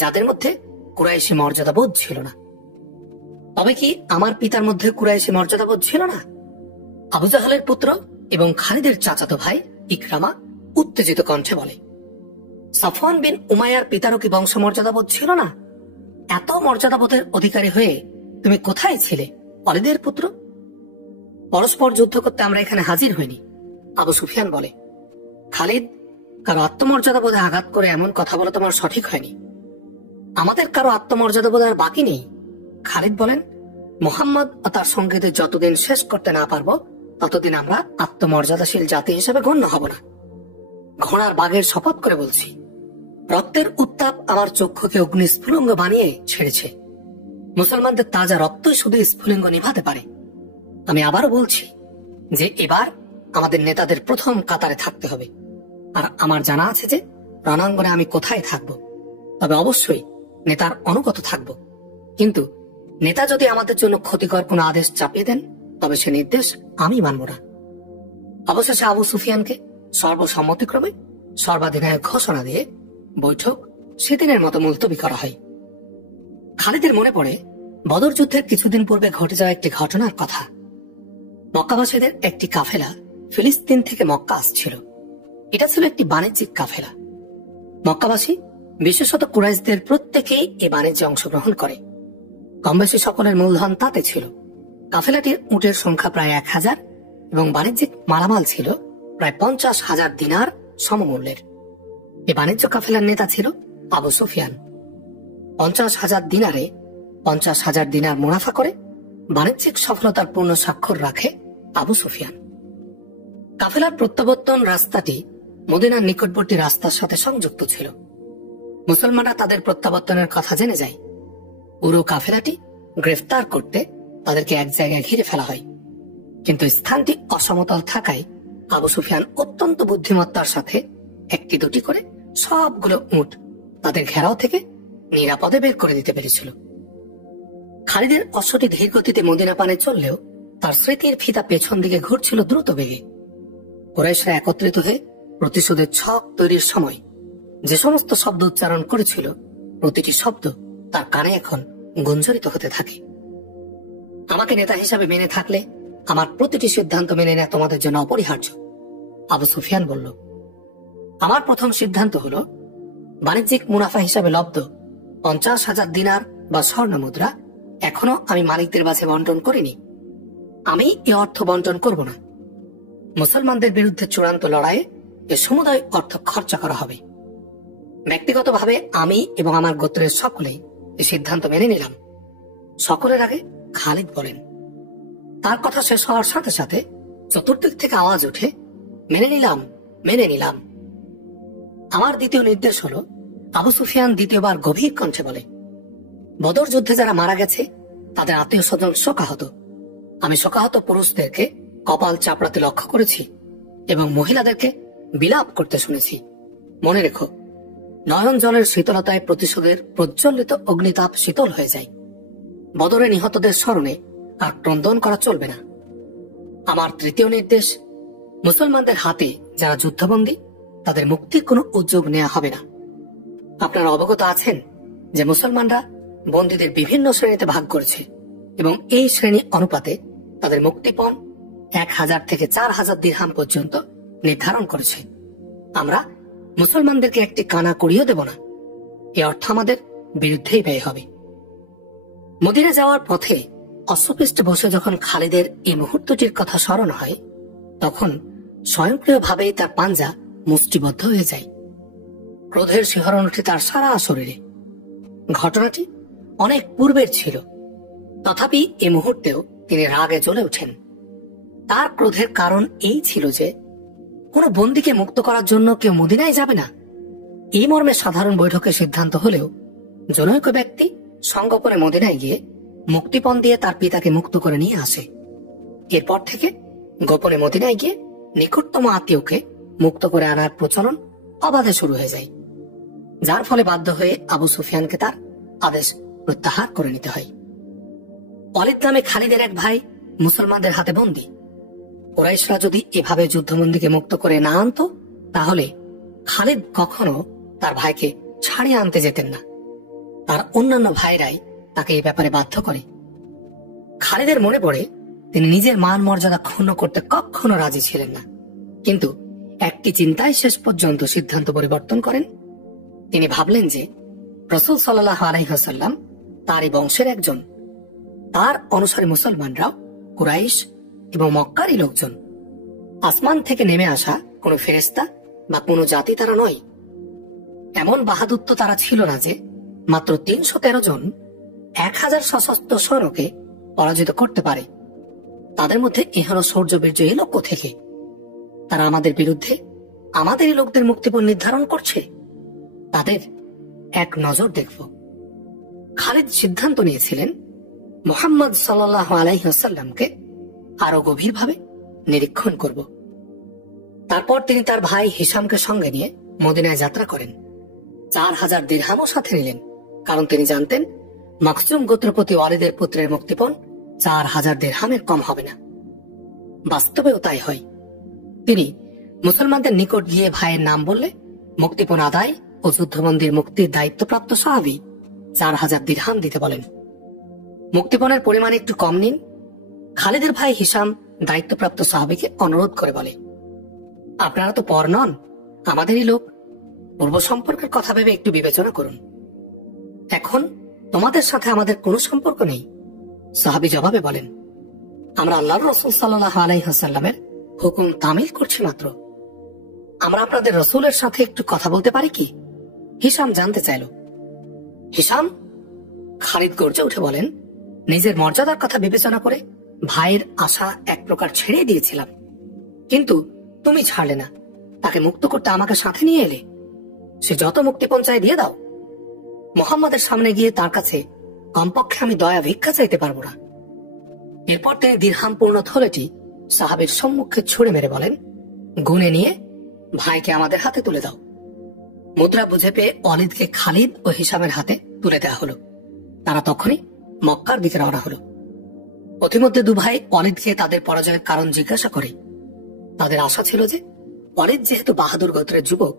যাদের মধ্যে কুরাইশি মর্যাদাবোধ ছিল না। তবে কি আমার পিতার মধ্যে কুরাইশি মর্যাদাবোধ ছিল না? আবু জাহালের পুত্র এবং খালিদের চাচাতো ভাই ইকরামা উত্তেজিত কণ্ঠে বলে, সাফওয়ান বিন উমাইয়ার পিতারও কি বংশ মর্যাদাবোধ ছিল না? এত মর্যাদাবোধের অধিকারী হয়ে তুমি কোথায় ছিলে ওয়ালিদের পুত্র? পরস্পর যুদ্ধ করতে আমরা এখানে হাজির হইনি। আবু সুফিয়ান বলে, খালিদ, কারো আত্মমর্যাদাবোধে আঘাত করে এমন কথা বলা তোমার সঠিক হয়নি। আমাদের কারো আত্মমর্যাদাবোধ আর বাকি নেই। খালিদ বলেন, মুহাম্মদ ও তার সঙ্গীদের যতদিন শেষ করতে না পারবো ততদিন আমরা আত্মমর্যাদাশীল জাতি হিসেবে গণ্য হব না। ঘোড়ার বাঘের শপথ করে বলছি, রক্তের উত্তাপ আমার চক্ষুকে অগ্নিস্ফুলিঙ্গ বানিয়ে ছেড়েছে। মুসলমানদের তাজা রক্তই শুধু স্ফুলিঙ্গ নিভাতে পারে। আমি আবারও বলছি যে এবার আমাদের নেতাদের প্রথম কাতারে থাকতে হবে, আর আমার জানা আছে যে রণাঙ্গনে আমি কোথায় থাকব। তবে অবশ্যই নেতার অনুগত থাকব, কিন্তু নেতা যদি আমাদের জন্য ক্ষতিকর কোনো আদেশ চাপিয়ে দেন তবে সে নির্দেশ আমি মানব না। অবশেষে আবু সুফিয়ানকে সর্বসম্মতিক্রমে সর্বাধিনায়ক ঘোষণা দিয়ে বৈঠক সেদিনের মতো মুলতবি করা হয়। খালিদের মনে পড়ে বদর যুদ্ধের কিছুদিন পূর্বে ঘটে যাওয়া একটি ঘটনার কথা। মক্কাবাসীদের একটি কাফেলা ফিলিস্তিন থেকে মক্কা আসছিল। এটা ছিল একটি বাণিজ্যিক কাফেলা। মক্কাবাসী, বিশেষত কুরাইশদের প্রত্যেকেই এ বাণিজ্যে অংশগ্রহণ করে। কমবেশি সকলের মূলধন তাতে ছিল। কাফেলাটির উটের সংখ্যা প্রায় 1000 এবং বাণিজ্যিক মালামাল ছিল প্রায় 50,000 দিনার সমমূল্যের। এ বাণিজ্য কাফেলার নেতা ছিল আবু সুফিয়ান। 50,000 দিনারে 50,000 দিনার মুনাফা করে বাণিজ্যিক সফলতার পূর্ণ স্বাক্ষর রাখে আবু সুফিয়ান। কাফেলার প্রত্যাবর্তন রাস্তাটি মদিনার নিকটবর্তী রাস্তার সাথে সংযুক্ত ছিল। মুসলমানরা তাদের প্রত্যাবর্তনের কথা জেনে যায়। পুরো কাফেলাটি গ্রেফতার করতে তাদেরকে এক জায়গায় ঘিরে ফেলা হয়, কিন্তু স্থানটি অসমতল থাকায় আবু সুফিয়ান অত্যন্ত বুদ্ধিমত্তার সাথে একটি দুটি করে সবগুলো উট তাদের ঘেরাও থেকে নিরাপদে বের করে দিতে পেরেছিল। খালিদের অশ্বটি ধীর গতিতে মদিনা পানে চললেও তার স্মৃতির ফিতা পেছন দিকে ঘুরছিল দ্রুত বেগে। কুরাইশরা একত্রিত হয়ে প্রতিশোধের ছক তৈরির সময় যে সমস্ত শব্দ উচ্চারণ করেছিল, প্রতিটি শব্দ তার কানে এখন গুঞ্জরিত হতে থাকে। আমাকে নেতা হিসাবে মেনে থাকলে আমার প্রতিটি সিদ্ধান্ত মেনে নেওয়া তোমাদের জন্য অপরিহার্য। আবু সুফিয়ান বলল, আমার প্রথম সিদ্ধান্ত হলো বাণিজ্যিক মুনাফা হিসাবে লব্ধ 50,000 দিনার বা স্বর্ণ মুদ্রা এখনো আমি মালিকদের মাঝে বন্টন করিনি। আমি এ অর্থ বন্টন করব না। মুসলমানদের বিরুদ্ধে চূড়ান্ত লড়াইয়ে এ সমুদায় অর্থ খরচা করা হবে। ব্যক্তিগতভাবে আমি এবং আমার গোত্রের সকলেই এই সিদ্ধান্ত মেনে নিলাম। সকলের আগে খালিদ বলেন। তার কথা শেষ হওয়ার সাথে সাথে চতুর্দিক থেকে আওয়াজ উঠে, মেনে নিলাম, মেনে নিলাম। আমার দ্বিতীয় নির্দেশ হলো, আবু সুফিয়ান দ্বিতীয়বার গভীর কণ্ঠে বলে, বদর যুদ্ধে যারা মারা গেছে তাদের আত্মীয় স্বজন শোকাহত। আমি শোকাহত পুরুষদেরকে কপাল চাপড়াতে লক্ষ্য করেছি এবং মহিলাদেরকে বিলাপ করতে শুনেছি। মনে রেখো, নয়ন জলের শীতলতায় প্রতিশোধের প্রজ্বলিত অগ্নিতাপ শীতল হয়ে যায়। বদরে নিহতদের স্মরণে আর ক্রন্দন করা চলবে না। আমার তৃতীয় নির্দেশ, মুসলমানদের হাতে যারা যুদ্ধবন্দী তাদের মুক্তির কোনো উদ্যোগ নেওয়া হবে না। আপনারা অবগত আছেন যে মুসলমানরা বন্দীদের বিভিন্ন শ্রেণীতে ভাগ করেছে এবং এই শ্রেণী অনুপাতে তাদের মুক্তিপণ 1000 থেকে 4000 দিরহাম পর্যন্ত নির্ধারণ করেছে। আমরা মুসলমানদেরকে একটি কানা করিয়েও দেব না। এ অর্থ আমাদের বিরুদ্ধেই ব্যয় হবে। মদিনা যাওয়ার পথে অশ্বপৃষ্ঠে বসে যখন খালিদের এই মুহূর্তটির কথা স্মরণ হয়, তখন স্বয়ংক্রিয়ভাবেই তার পাঞ্জা মুষ্টিবদ্ধ হয়ে যায়। ক্রোধের শিহরণ উঠে তার সারা শরীরে। ঘটনাটি অনেক পূর্বের ছিল, তথাপি এ মুহূর্তেও তিনি রাগে জ্বলে ওঠেন। তার ক্রোধের কারণ এই ছিল যে কোনো বন্দীকে মুক্ত করার জন্য কেউ মদিনায় যাবে না। এই মর্মে সাধারণ বৈঠকে সিদ্ধান্ত হলেও জনৈক ব্যক্তি সংগোপনে মদিনায় গিয়ে মুক্তিপণ দিয়ে তার পিতাকে মুক্ত করে নিয়ে আসে। এরপর থেকে গোপনে মদিনায় গিয়ে নিকটতম আত্মীয়কে মুক্ত করে আনার প্রচলন অবাধে শুরু হয়ে যায়, যার ফলে বাধ্য হয়ে আবু সুফিয়ানকে তার আদেশ প্রত্যাহার করে নিতে হয়। ওয়ালিদ নামে খালিদের এক ভাই মুসলমানদের হাতে বন্দী। কুরাইশরা যদি এভাবে যুদ্ধবন্দীকে মুক্ত করে না আনত, তাহলে খালিদ কখনো তার ভাইকে ছাড়িয়ে আনতে যেতেন না। তার অন্যান্য ভাইরাই তাকে এই ব্যাপারে বাধ্য করে। খালিদের মনে পড়ে তিনি নিজের মান মর্যাদা ক্ষুণ্ণ করতে কখনো রাজি ছিলেন না, কিন্তু একটি চিন্তায় শেষ পর্যন্ত সিদ্ধান্ত পরিবর্তন করেন। তিনি ভাবলেন যে রাসূল সাল্লাল্লাহু আলাইহি ওয়াসাল্লাম তারই বংশের একজন, তার অনুসারী মুসলমানরাও কুরাইশ এবং মক্কারই লোকজন। আসমান থেকে নেমে আসা কোনো ফেরেশতা বা কোনো জাতি তারা নয়। এমন বাহাদুর তো তারা ছিল না যে মাত্র ৩১৩ জন ১,০০০ সশস্ত্র সৈন্যকে পরাজিত করতে পারে। তাদের মধ্যে এহেন শৌর্যবীর্য এলো কোত্থেকে? তারা আমাদের বিরুদ্ধে আমাদেরই লোকদের মুক্তিপণ নির্ধারণ করছে। তাদের এক নজর দেখব। খালিদ সিদ্ধান্ত নিয়েছিলেন মুহাম্মদ সাল্লাল্লাহু আলাইহি ওয়াসাল্লামকে আরো গভীরভাবে নিরীক্ষণ করব। তারপর তিনি তার ভাই হিশামকে সঙ্গে নিয়ে মদিনায় যাত্রা করেন। ৪,০০০ দিরহামও সাথে নিলেন, কারণ তিনি জানতেন মাখজুম গোত্রপতি ওয়ালিদের পুত্রের মুক্তিপণ ৪,০০০ দিরহামের কম হবে না। বাস্তবেও তাই হয়। তিনি মুসলমানদের নিকট গিয়ে ভাইয়ের নাম বললে মুক্তিপণ আদায় ও যুদ্ধবন্দীর মুক্তির দায়িত্বপ্রাপ্ত সাহাবী ৪,০০০ দিরহাম দিতে বলেন। মুক্তিপণের পরিমাণ একটু কম নিন। খালিদের ভাই হিশাম দায়িত্বপ্রাপ্ত সাহাবীকে অনুরোধ করে বলে, আপনারা তো পর নন, আমাদেরই লোক। পূর্ব সম্পর্কের কথা ভেবে একটু বিবেচনা করুন। এখন তোমাদের সাথে আমাদের কোনো সম্পর্ক নেই। সাহাবী জবাবে বলেন, আমরা আল্লাহর রাসূল সাল্লাল্লাহু আলাইহি ওয়াসাল্লামের হুকুম তামিল করছি মাত্র। আমরা আপনাদের রাসূলের সাথে একটু কথা বলতে পারি কি? হিশাম জানতে চাইল। হিশাম? খালিদ গর্জে উঠে বলেন, নিজের মর্যাদার কথা বিবেচনা করে ভাইয়ের আশা এক প্রকার ছেড়ে দিয়েছিলাম, কিন্তু তুমি ছাড়লে না। তাকে মুক্ত করতে আমাকে সাথে নিয়ে এলে। সে যত মুক্তিপণ চায় দিয়ে দাও। মুহাম্মাদের সামনে গিয়ে তার কাছে কমপক্ষে আমি দয়া ভিক্ষা চাইতে পারবো না। এরপর তিনি দিরহামপূর্ণ থলেটি সাহাবীর সম্মুখে ছুড়ে মেরে বলেন, গুনে নিয়ে ভাইকে আমাদের হাতে তুলে দাও। মুদ্রা বুঝে পেয়ে ওয়ালিদকে খালিদ ও হিশামের হাতে তুলে দেওয়া হলো। তারা তখনই মক্কার দিকে রওনা হলো। অতিমধ্যে দুভাই ওয়ালিদকে তাদের পরাজয়ের কারণ জিজ্ঞাসা করে। তাদের আশা ছিল যে ওয়ালিদ যেহেতু বাহাদুর গোত্রের যুবক,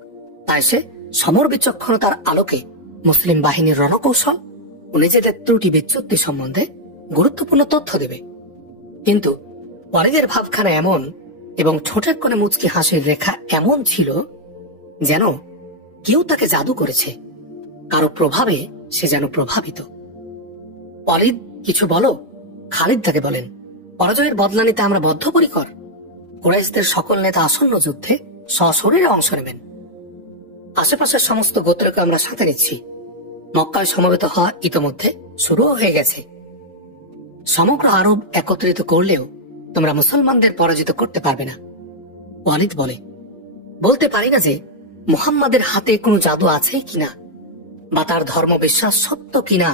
তাই সে সমর বিচক্ষণতার আলোকে মুসলিম বাহিনীর রণকৌশল ও নিজেদের ত্রুটি বিচ্যুতি সম্বন্ধে গুরুত্বপূর্ণ তথ্য দেবে। কিন্তু ওয়ালিদের ভাবখানা এমন এবং ঠোঁটের কোণে মুচকি হাসির রেখা এমন ছিল যেন কেউ তাকে জাদু করেছে। কারো প্রভাবে সে যেন প্রভাবিত। ওয়ালিদ, কিছু বলো। খালিদ তাকে বলেন, পরাজয়ের বদলা নিতে আমরা বদ্ধপরিকর। কুরাইশদের সকল নেতা আসন্ন যুদ্ধে সশরীরে অংশ নেবেন। আশেপাশের সমস্ত গোত্রকে আমরা সাথে নিচ্ছি। মক্কায় সমবেত হওয়া ইতোমধ্যে শুরু হয়ে গেছে। সমগ্র আরব একত্রিত করলেও তোমরা মুসলমানদের পরাজিত করতে পারবে না। ওয়ালিদ বলে, বলতে পারি না যে মুহাম্মাদের হাতে কোনো জাদু আছে কিনা, বা তার ধর্ম বিশ্বাস সত্য কিনা,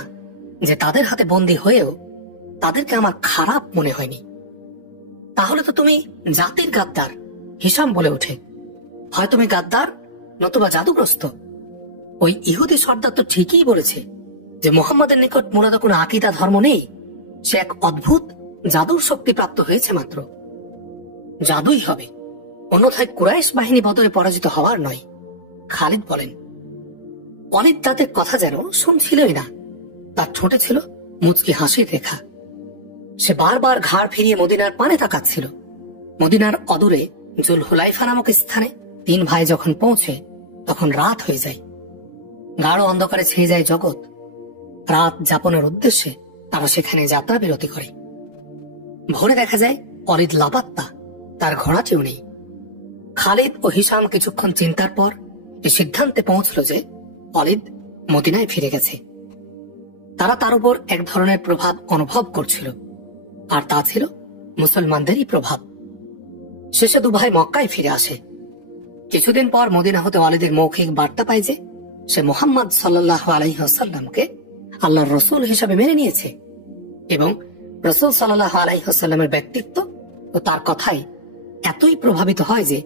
যে তাদের হাতে বন্দী হয়েও তাদেরকে আমার খারাপ মনে হয়নি। তাহলে তো তুমি জাতির গাদ্দার। হিশাম বলে ওঠে, হয় তুমি গাদ্দার নতুবা জাদুগ্রস্ত। ওই ইহুদি সর্দার তো ঠিকই বলেছে যে মুহাম্মাদের নিকট মূলত কোনো আকীদা ধর্ম নেই। সে এক অদ্ভুত জাদুর শক্তি প্রাপ্ত হয়েছে মাত্র। জাদুই হবে, অন্যথায় কুরাইশ বাহিনী বদরে পরাজিত হওয়ার নয়। খালিদ বলেন, ওয়ালিদ তাদের কথা যেন শুনছিলই না। তার ঠোঁটে ছিল মুচকি হাসির রেখা। সে বারবার ঘাড় ফিরিয়ে মদিনার পানে তাকাচ্ছিল। মদিনার অদূরে জুলহুলাইফা নামক স্থানে তিন ভাই যখন পৌঁছে, তখন রাত হয়ে যায়। গাঢ় অন্ধকারে ছেয়ে যায় জগৎ। রাত যাপনের উদ্দেশ্যে তারা সেখানে যাত্রা বিরতি করে। ভোরে দেখা যায় ওয়ালিদ লাপাত্তা, তার ঘোড়াটিও নেই। খালিদ ও হিশাম কিছুক্ষণ চিন্তার পর এ সিদ্ধান্তে পৌঁছল যে ওয়ালিদ মদিনায় ফিরে গেছে। তারা তার উপর এক ধরনের প্রভাব অনুভব করছিল, আর তা ছিল মুসলমানদেরই প্রভাব। শেষে দুভাই মক্কায় ফিরে আসে। কিছুদিন পর মদিনা হতে ওয়ালিদের মৌখিক বার্তা পায় যে সে মুহাম্মদ সাল্লাল্লাহু আলাইহি ওয়াসাল্লামকে আল্লাহর রসুল হিসাবে মেনে নিয়েছে এবং রসুল সাল্লাল্লাহু আলাইহি ওয়াসাল্লামের ব্যক্তিত্ব ও তার কথাই এতই প্রভাবিত হয় যে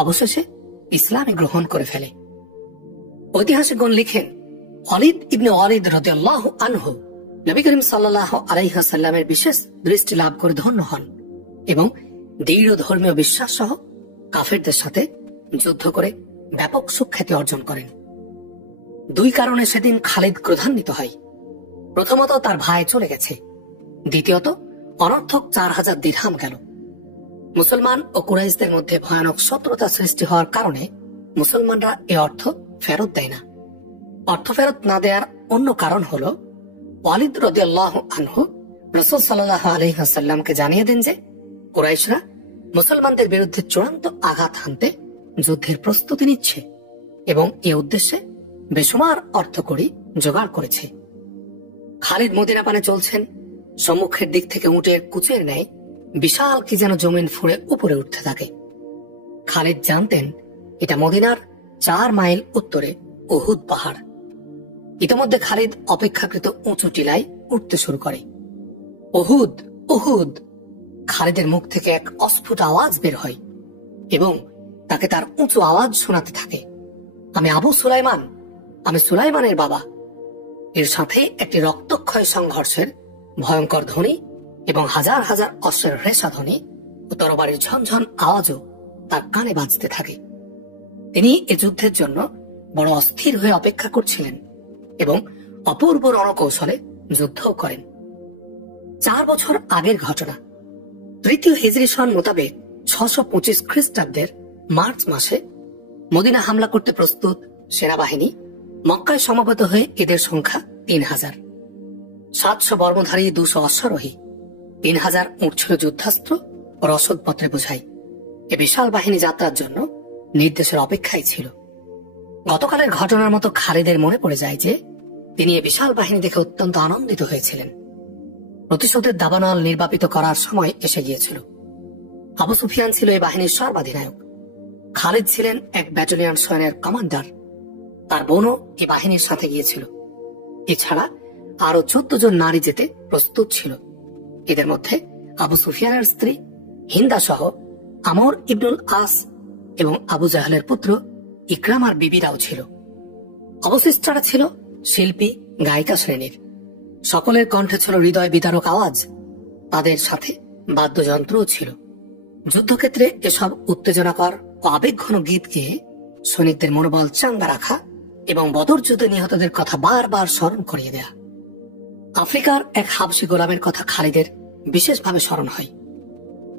অবশেষে ইসলামে গ্রহণ করে ফেলে। ঐতিহাসিকগণ লিখেন, খালিদ ইবনে ওয়ালিদ রাদিয়াল্লাহু আনহু নবী করিম সাল্লাল্লাহু আলাইহি ওয়াসাল্লামের বিশেষ দৃষ্টি লাভ করে ধন্য হন এবং দৃঢ় ধর্মীয় বিশ্বাস সহ কাফেরদের সাথে যুদ্ধ করে ব্যাপক সুখ্যাতি অর্জন করেন। দুই কারণে সেদিন খালিদ ক্রোধান্বিত হয়। প্রথমত, তার ভাই চলে গেছে। দ্বিতীয়ত, অনর্থক 4000 দিরহাম গেল। মুসলমান ও কুরাইশদের মধ্যে ভয়ানক শত্রুতা সৃষ্টি হওয়ার কারণে মুসলমানরা এ অর্থ ফেরত দেয় না। অর্থ ফেরত না দেওয়ার অন্য কারণ হল, ওয়ালিদ রাদিয়াল্লাহু আনহু রাসূল সাল্লাল্লাহু আলাইহি ওয়াসাল্লামকে জানিয়ে দেন যে কুরাইশরা মুসলমানদের বিরুদ্ধে চূড়ান্ত আঘাত হানতে যুদ্ধের প্রস্তুতি নিচ্ছে এবং এ উদ্দেশ্যে বেসুমার অর্থকড়ি জোগাড় করেছে। খালিদ মদিনা পানে চলছেন। সম্মুখের দিক থেকে উটের কুচের ন্যায় বিশাল কি যেন জমিন ফুঁড়ে উপরে উঠতে থাকে। খালিদ জানতেন এটা মদিনার 4 মাইল উত্তরে উহুদ পাহাড়। ইতিমধ্যে খালিদ অপেক্ষাকৃত উঁচু টিলায় উঠতে শুরু করে। উহুদ, উহুদ! খালিদের মুখ থেকে এক অস্ফুট আওয়াজ বের হয় এবং তাকে তার উঁচু আওয়াজ শোনাতে থাকে, আমি আবু সুলাইমান, আমি সুলাইমানের বাবা। এর সাথে একটি রক্তক্ষয় সংঘর্ষের ভয়ঙ্কর ধ্বনি এবং হাজার হাজার অশ্বের রেশা ধ্বনি ও তরবারির ঝনঝন আওয়াজও তার কানে বাজতে থাকে। তিনি এ যুদ্ধের জন্য বড় অস্থির হয়ে অপেক্ষা করছিলেন এবং অপূর্ব রণকৌশলে যুদ্ধও করেন। 4 বছর আগের ঘটনা। 3য় হিজরি সন মোতাবেক 625 খ্রিস্টাব্দের মার্চ মাসে মদিনা হামলা করতে প্রস্তুত সেনাবাহিনী মক্কায় সমবেত হয়ে এদের সংখ্যা 3000। 700 বর্মধারী, 200 অশ্বারোহী, 3000 উট ছিল যুদ্ধাস্ত্র ও রসদপত্রে বোঝাই। এ বিশাল বাহিনী যাত্রার জন্য নির্দেশের অপেক্ষায় ছিল। গতকালের ঘটনার মতো খালিদের মনে পড়ে যায় যে তিনি এ বিশাল বাহিনী দেখে অত্যন্ত আনন্দিত হয়েছিলেন। প্রতিশোধের দাবানল নির্বাপিত করার সময় এসে গিয়েছিল। আবু সুফিয়ান ছিল এই বাহিনীর সর্বাধিনায়ক। খালিদ ছিলেন এক ব্যাটালিয়ন সৈন্যের কমান্ডার। তার বোনও এই বাহিনীর সাথে গিয়েছিল। এছাড়া আরো 14 জন নারী যেতে প্রস্তুত ছিল। এদের মধ্যে আবু সুফিয়ানের স্ত্রী হিন্দা সহ আমর ইবনুল আস এবং আবু জাহলের পুত্র ইকরামার বিবিরাও ছিল। অবশিষ্টরা ছিল শিল্পী, গায়িকা শ্রেণীর। সকলের কণ্ঠে ছিল হৃদয় বিদারক আওয়াজ। তাদের সাথে বাদ্যযন্ত্রও ছিল। যুদ্ধক্ষেত্রে এসব উত্তেজনাকর ও আবেগঘন গীত গেয়ে সৈনিকদের মনোবল চাঙ্গা রাখা এবং বদর যুদ্ধে নিহতদের কথা বারবার স্মরণ করিয়ে দেয়া। আফ্রিকার এক হাবশী গোলামের কথা খালিদের বিশেষভাবে স্মরণ হয়।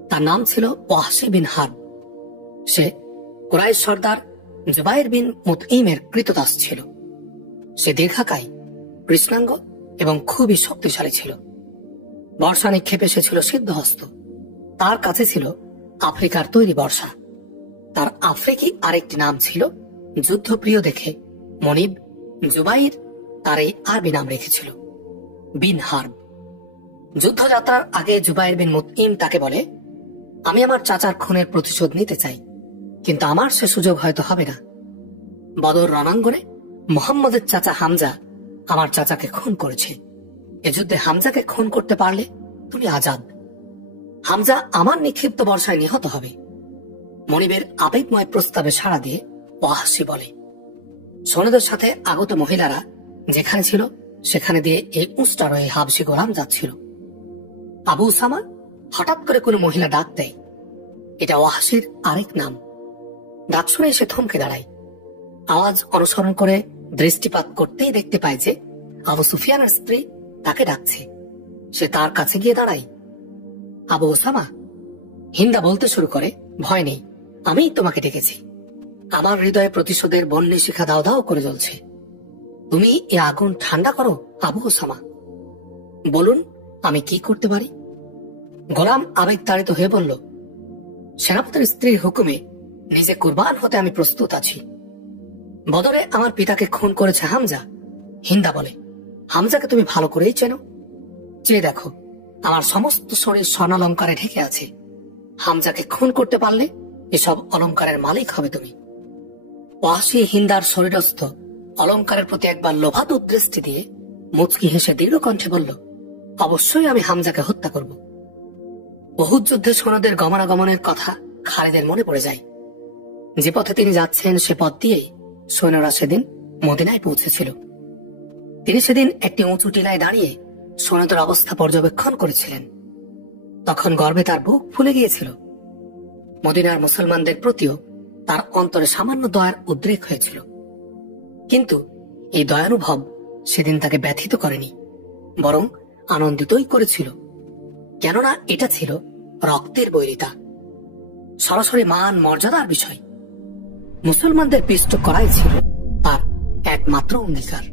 তার নাম ছিল ওয়াহশী বিন হারব। সে কুরাইশ সর্দার জুবাইর বিন মুতঈমের কৃতদাস ছিল। সে দীর্ঘাকায়, কৃষ্ণাঙ্গ এবং খুবই শক্তিশালী ছিল। বর্ষা নিক্ষেপে সে ছিল সিদ্ধহস্ত। তার কাছে ছিল আফ্রিকার তৈরি বর্ষা। তার আফ্রিকি আরেকটি নাম ছিল যুদ্ধপ্রিয় দেখে মনিব জুবাইর তার এই আরবি নাম রেখেছিল, বিন হারব। যুদ্ধযাত্রার আগে জুবাইর বিন মুতঈম তাকে বলে, আমি আমার চাচার খুনের প্রতিশোধ নিতে চাই, কিন্তু আমার সে সুযোগ হয়তো হবে না। বদর রণাঙ্গনে মুহাম্মদের চাচা হামজা আমার চাচাকে খুন করেছে। এ যুদ্ধে হামজাকে খুন করতে পারলে তুমি আজাদ। হামজা আমার নিক্ষিপ্ত বর্ষায় নিহত হবে। মনিবের আবেগময় প্রস্তাবে সাড়া দিয়ে ওয়াহশী বলে। সৈন্যদের সাথে আগত মহিলারা যেখানে ছিল সেখানে দিয়ে এই উষ্টারোহী হাবশী গোলাম যাচ্ছিল। আবু উসামা হঠাৎ করে কোনো মহিলা ডাক দেয়। এটা ওয়াহশীর আরেক নাম। ডাক শুনে সে থমকে দাঁড়ায়। আওয়াজ অনুসরণ করে দৃষ্টিপাত করতেই দেখতে পায় যে আবু সুফিয়ানের স্ত্রী তাকে ডাকছে। সে তার কাছে গিয়ে দাঁড়ায়। আবু ওসামা, হিন্দা বলতে শুরু করে, ভয় নেই, আমিই তোমাকে ডেকেছি। আমার হৃদয়ে প্রতিশোধের বন্যে শিখা দাও দাও করে জ্বলছে। তুমি এ আগুন ঠান্ডা করো আবু ওসামা। বলুন, আমি কি করতে পারি? গোলাম আবেগ তাড়িত হয়ে বলল, সেনাপতির স্ত্রীর হুকুমে নিজে কুরবান হতে আমি প্রস্তুত আছি। বদরে আমার পিতাকে খুন করেছে হামজা। হিন্দা বলে, হামজাকে তুমি ভালো করেই চেনো। চেয়ে দেখো, আমার সমস্ত শরীর স্বর্ণালঙ্কারে ঢেকে আছে। হামজাকে খুন করতে পারলে এসব অলঙ্কারের মালিক হবে তুমি। ওয়াহশী হিন্দার শরীরস্থ অলঙ্কারের প্রতি একবার লোভাতুর দৃষ্টি দিয়ে মুচকি হেসে দৃঢ় কণ্ঠে বলল, অবশ্যই আমি হামজাকে হত্যা করব। বহুত যুদ্ধে সৈন্যদের গমনাগমনের কথা খালিদের মনে পড়ে যায়। যে পথে তিনি যাচ্ছেন সে পথ দিয়েই সৈন্যরা সেদিন মদিনায় পৌঁছেছিল। তিনি সেদিন একটি উঁচু টিলায় দাঁড়িয়ে সৈন্যদের অবস্থা পর্যবেক্ষণ করেছিলেন। তখন গর্বে তার বুক ফুলে গিয়েছিল। মদিনার মুসলমানদের প্রতিও তার অন্তরে সামান্য দয়ার উদ্রেক হয়েছিল, কিন্তু এই দয়ানুভব সেদিন তাকে ব্যথিত করেনি, বরং আনন্দিতই করেছিল। কেননা এটা ছিল রক্তের বৈরিতা, সরাসরি মান মর্যাদার বিষয়। মুসলমানদের পিষ্ট করাই ছিল তার একমাত্র অঙ্গীকার।